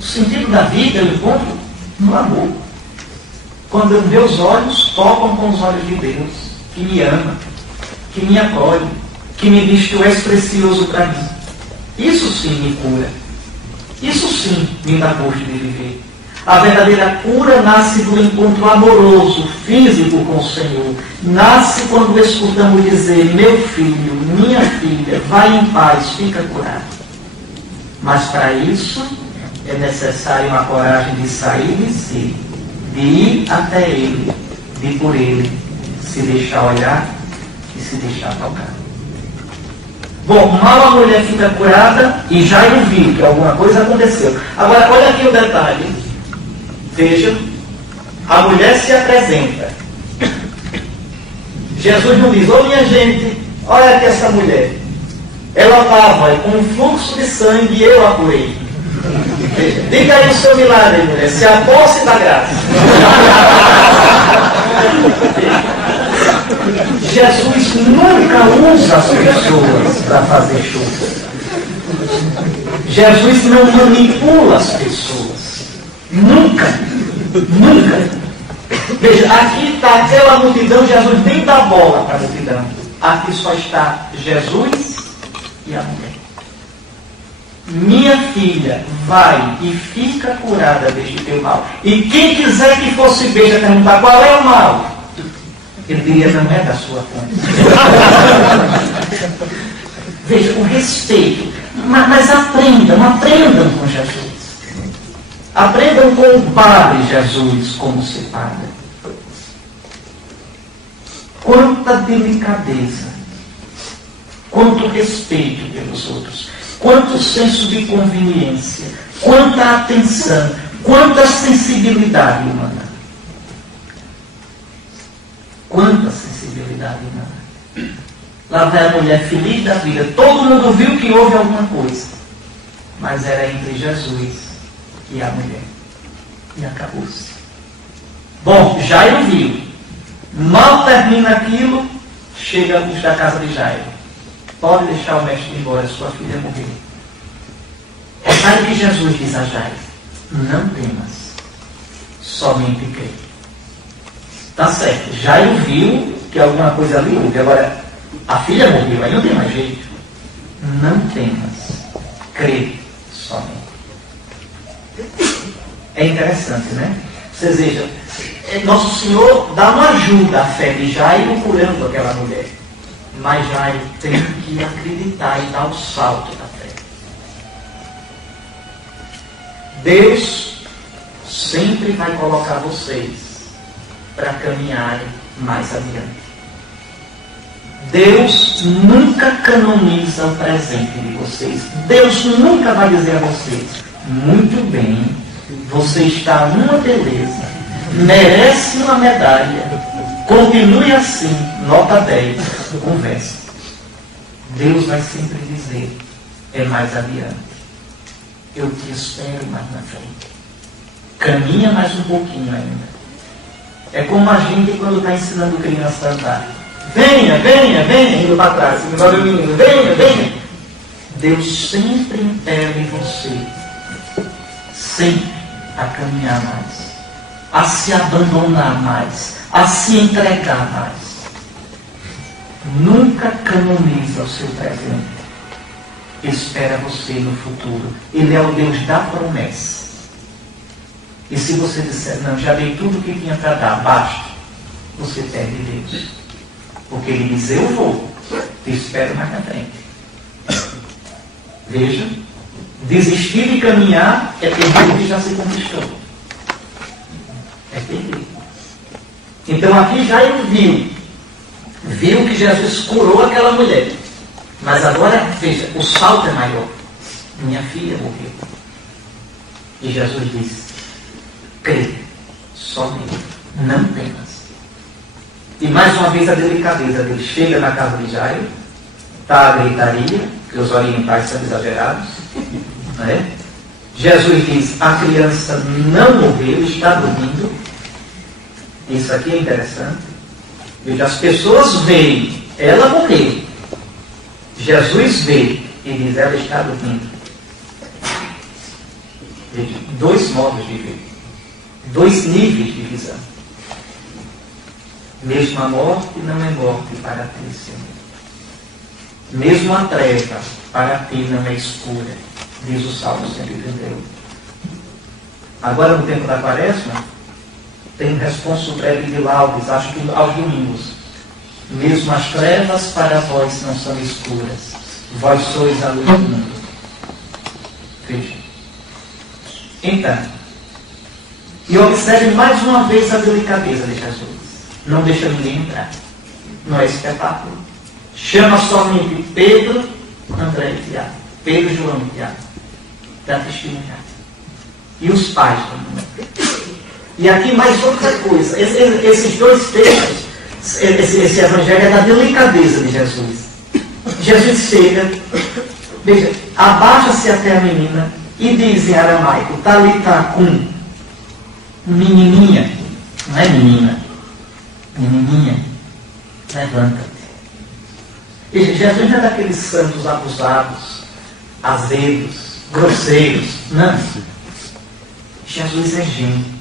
O sentido da vida eu encontro no amor. Quando meus olhos tocam com os olhos de Deus, que me ama, que me acolhe, que me diz que tu és precioso para mim. Isso sim me cura. Isso sim me dá gosto de viver. A verdadeira cura nasce do encontro amoroso, físico com o Senhor. Nasce quando escutamos dizer, meu filho, minha filha, vai em paz, fica curado. Mas para isso é necessário uma coragem de sair de si, de ir até Ele, de ir por Ele, se deixar olhar e se deixar tocar. Bom, mal a mulher fica curada e já eu vi que alguma coisa aconteceu. Agora, olha aqui o detalhe. Veja, a mulher se apresenta. Jesus não diz, ô minha gente, olha aqui essa mulher. Ela estava com um fluxo de sangue e eu a curei. Veja, diga aí o seu milagre, mulher, se aposse da graça. Jesus nunca usa as pessoas para fazer show. Jesus não manipula as pessoas. Nunca, nunca. Veja, aqui está aquela multidão, Jesus nem dá bola para a multidão. Aqui só está Jesus e a mulher. Minha filha, vai e fica curada deste teu mal. E quem quiser que fosse besta perguntar qual é o mal, ele diria, não é da sua fonte. Veja, o respeito. Mas aprendam com Jesus. Aprendam com o Padre Jesus como se paga. Quanta delicadeza, quanto respeito pelos outros, quanto senso de conveniência, quanta atenção, quanta sensibilidade humana. Quanta sensibilidade humana. Lá vai a mulher feliz da vida. Todo mundo viu que houve alguma coisa, mas era entre Jesus e a mulher. E acabou-se. Bom, Jairo viu. Mal termina aquilo, chega os da casa de Jairo. Pode deixar o mestre ir embora, sua filha morreu. Sabe o que Jesus diz a Jairo? Não temas, somente crê. Tá certo, Jairo viu que alguma coisa ali houve. Agora, a filha morreu, aí não tem mais jeito. Não temas, crê somente. É interessante, né? Vocês vejam, Nosso Senhor dá uma ajuda à fé de Jairo curando aquela mulher. Mas Jairo tem que acreditar e dar o salto da fé. Deus sempre vai colocar vocês para caminharem mais adiante. Deus nunca canoniza o presente de vocês. Deus nunca vai dizer a vocês: muito bem, você está numa beleza, merece uma medalha, continue assim, nota 10, conversa. Deus vai sempre dizer: é mais adiante, eu te espero mais na frente, caminha mais um pouquinho ainda. É como a gente quando está ensinando criança a andar: venha, venha, venha, indo para trás, agora o menino, venha, venha. Deus sempre impele você, sempre, a caminhar mais, a se abandonar mais, a se entregar mais. Nunca canoniza o seu presente. Espera você no futuro. Ele é o Deus da promessa. E se você disser: não, já dei tudo o que tinha para dar, basta, você perde Deus. Porque ele diz: eu vou, te espero mais na frente. Veja, desistir de caminhar é perder o que já se conquistou. É perder. Então aqui Jairo viu que Jesus curou aquela mulher. Mas agora, veja, o salto é maior. Minha filha morreu. E Jesus disse: crê, somente, não temas. E mais uma vez a delicadeza dele. Chega na casa de Jairo, está a gritaria, que os orientais são exagerados, não é? Jesus diz: a criança não morreu, está dormindo. Isso aqui é interessante. Veja, as pessoas veem, ela morreu. Jesus vê e diz: ela está dormindo. Veja, dois modos de ver, dois níveis de visão. Mesmo a morte não é morte para ti, Senhor. Mesmo a treva para ti não é escura, diz o Salmo 138. Agora, no tempo da Quaresma, tem um responso breve de laudes, acho que aos domingos. Mesmo as trevas para vós não são escuras, vós sois a luz do mundo. Veja. Então, e observe mais uma vez a delicadeza de Jesus. Não deixa ninguém entrar. Não é espetáculo. Chama somente Pedro, André e Tiago. Pedro, João e Tiago. Para testemunhar. E os pais também. E aqui mais outra coisa. Esses dois textos, esse evangelho é da delicadeza de Jesus. Jesus chega, veja, abaixa-se até a menina e diz em aramaico: Talita cum, menininha, não é menina, menininha, levanta-te. Veja, Jesus não é daqueles santos abusados, azedos, grosseiros, não. Jesus é gente,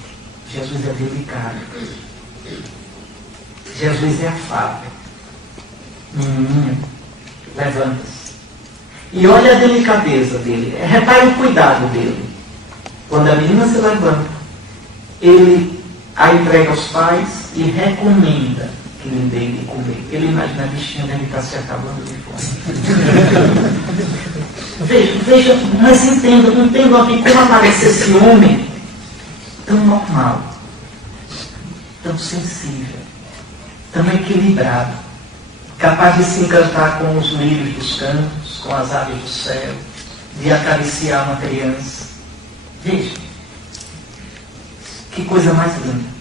Jesus é delicado, Jesus é afável. Menininha, levanta-se. E olha a delicadeza dele, repare o cuidado dele. Quando a menina se levanta, ele a entrega aos pais e recomenda que lhe dê de comer. Ele imagina: a bichinha deve estar se acabando de fome. Veja, mas entendam aqui como aparece esse homem tão normal, tão sensível, tão equilibrado, capaz de se encantar com os lírios dos campos, com as aves do céu, de acariciar uma criança. Veja, que coisa mais linda.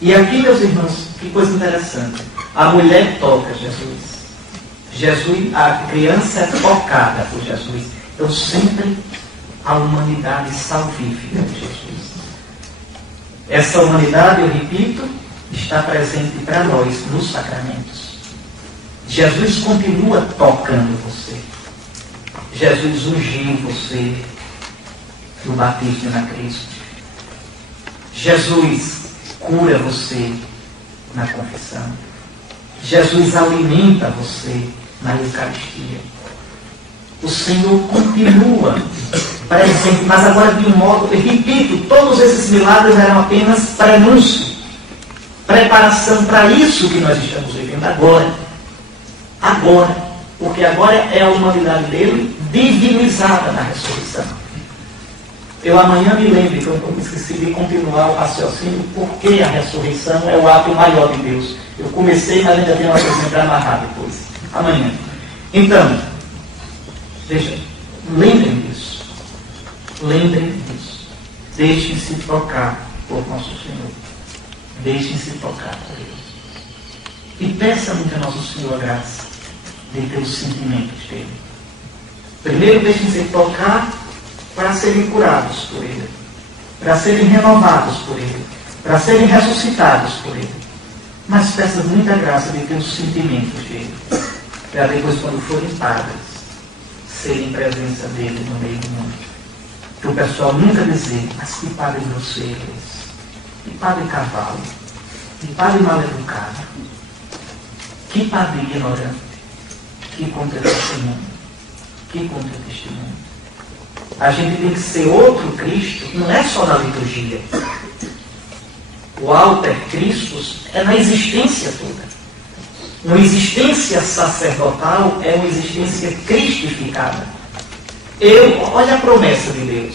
E aqui, meus irmãos, que coisa interessante. A mulher toca Jesus, a criança é tocada por Jesus. Então, sempre a humanidade salvífica de Jesus. Essa humanidade, eu repito, está presente para nós nos sacramentos. Jesus continua tocando você. Jesus ungiu você no batismo na Cristo. Jesus cura você na confissão. Jesus alimenta você na Eucaristia. O Senhor continua presente, mas agora de um modo, eu repito, todos esses milagres eram apenas prenúncio, preparação para isso que nós estamos vivendo agora. Agora, porque agora é a humanidade dele divinizada na ressurreição. Eu amanhã me lembro, que eu esqueci de continuar o raciocínio, porque a ressurreição é o ato maior de Deus. Eu comecei, mas ainda tenho uma coisa para amarrar depois. Amanhã. Então, veja, lembrem disso. Lembrem disso. Deixem-se tocar por nosso Senhor. Deixem-se tocar por Deus. E peça muito a nosso Senhor a graça de ter os sentimentos dele. Primeiro, deixem-se tocar para serem curados por Ele, para serem renovados por Ele, para serem ressuscitados por Ele. Mas peça muita graça de ter os sentimentos dele, para depois, quando forem padres, serem presença dele no meio do mundo. Que o pessoal nunca dizer, mas que padre grosseiro é esse? Que padre cavalo? Que padre mal educado? Que padre ignorante? Que contra-testemunho? Que contra-testemunho? A gente tem que ser outro Cristo, não é só na liturgia. O alter Christus é na existência toda. Uma existência sacerdotal é uma existência cristificada. Olha a promessa de Deus.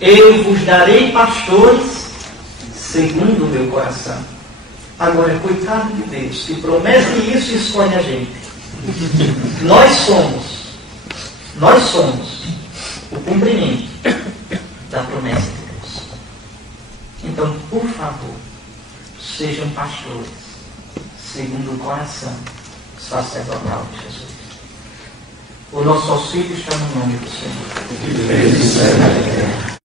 Eu vos darei pastores segundo o meu coração. Agora, coitado de Deus, que promete isso e escolhe a gente. Nós somos o cumprimento da promessa de Deus. Então, por favor, sejam pastores segundo o coração sacerdotal de Jesus. O nosso auxílio está no nome do Senhor.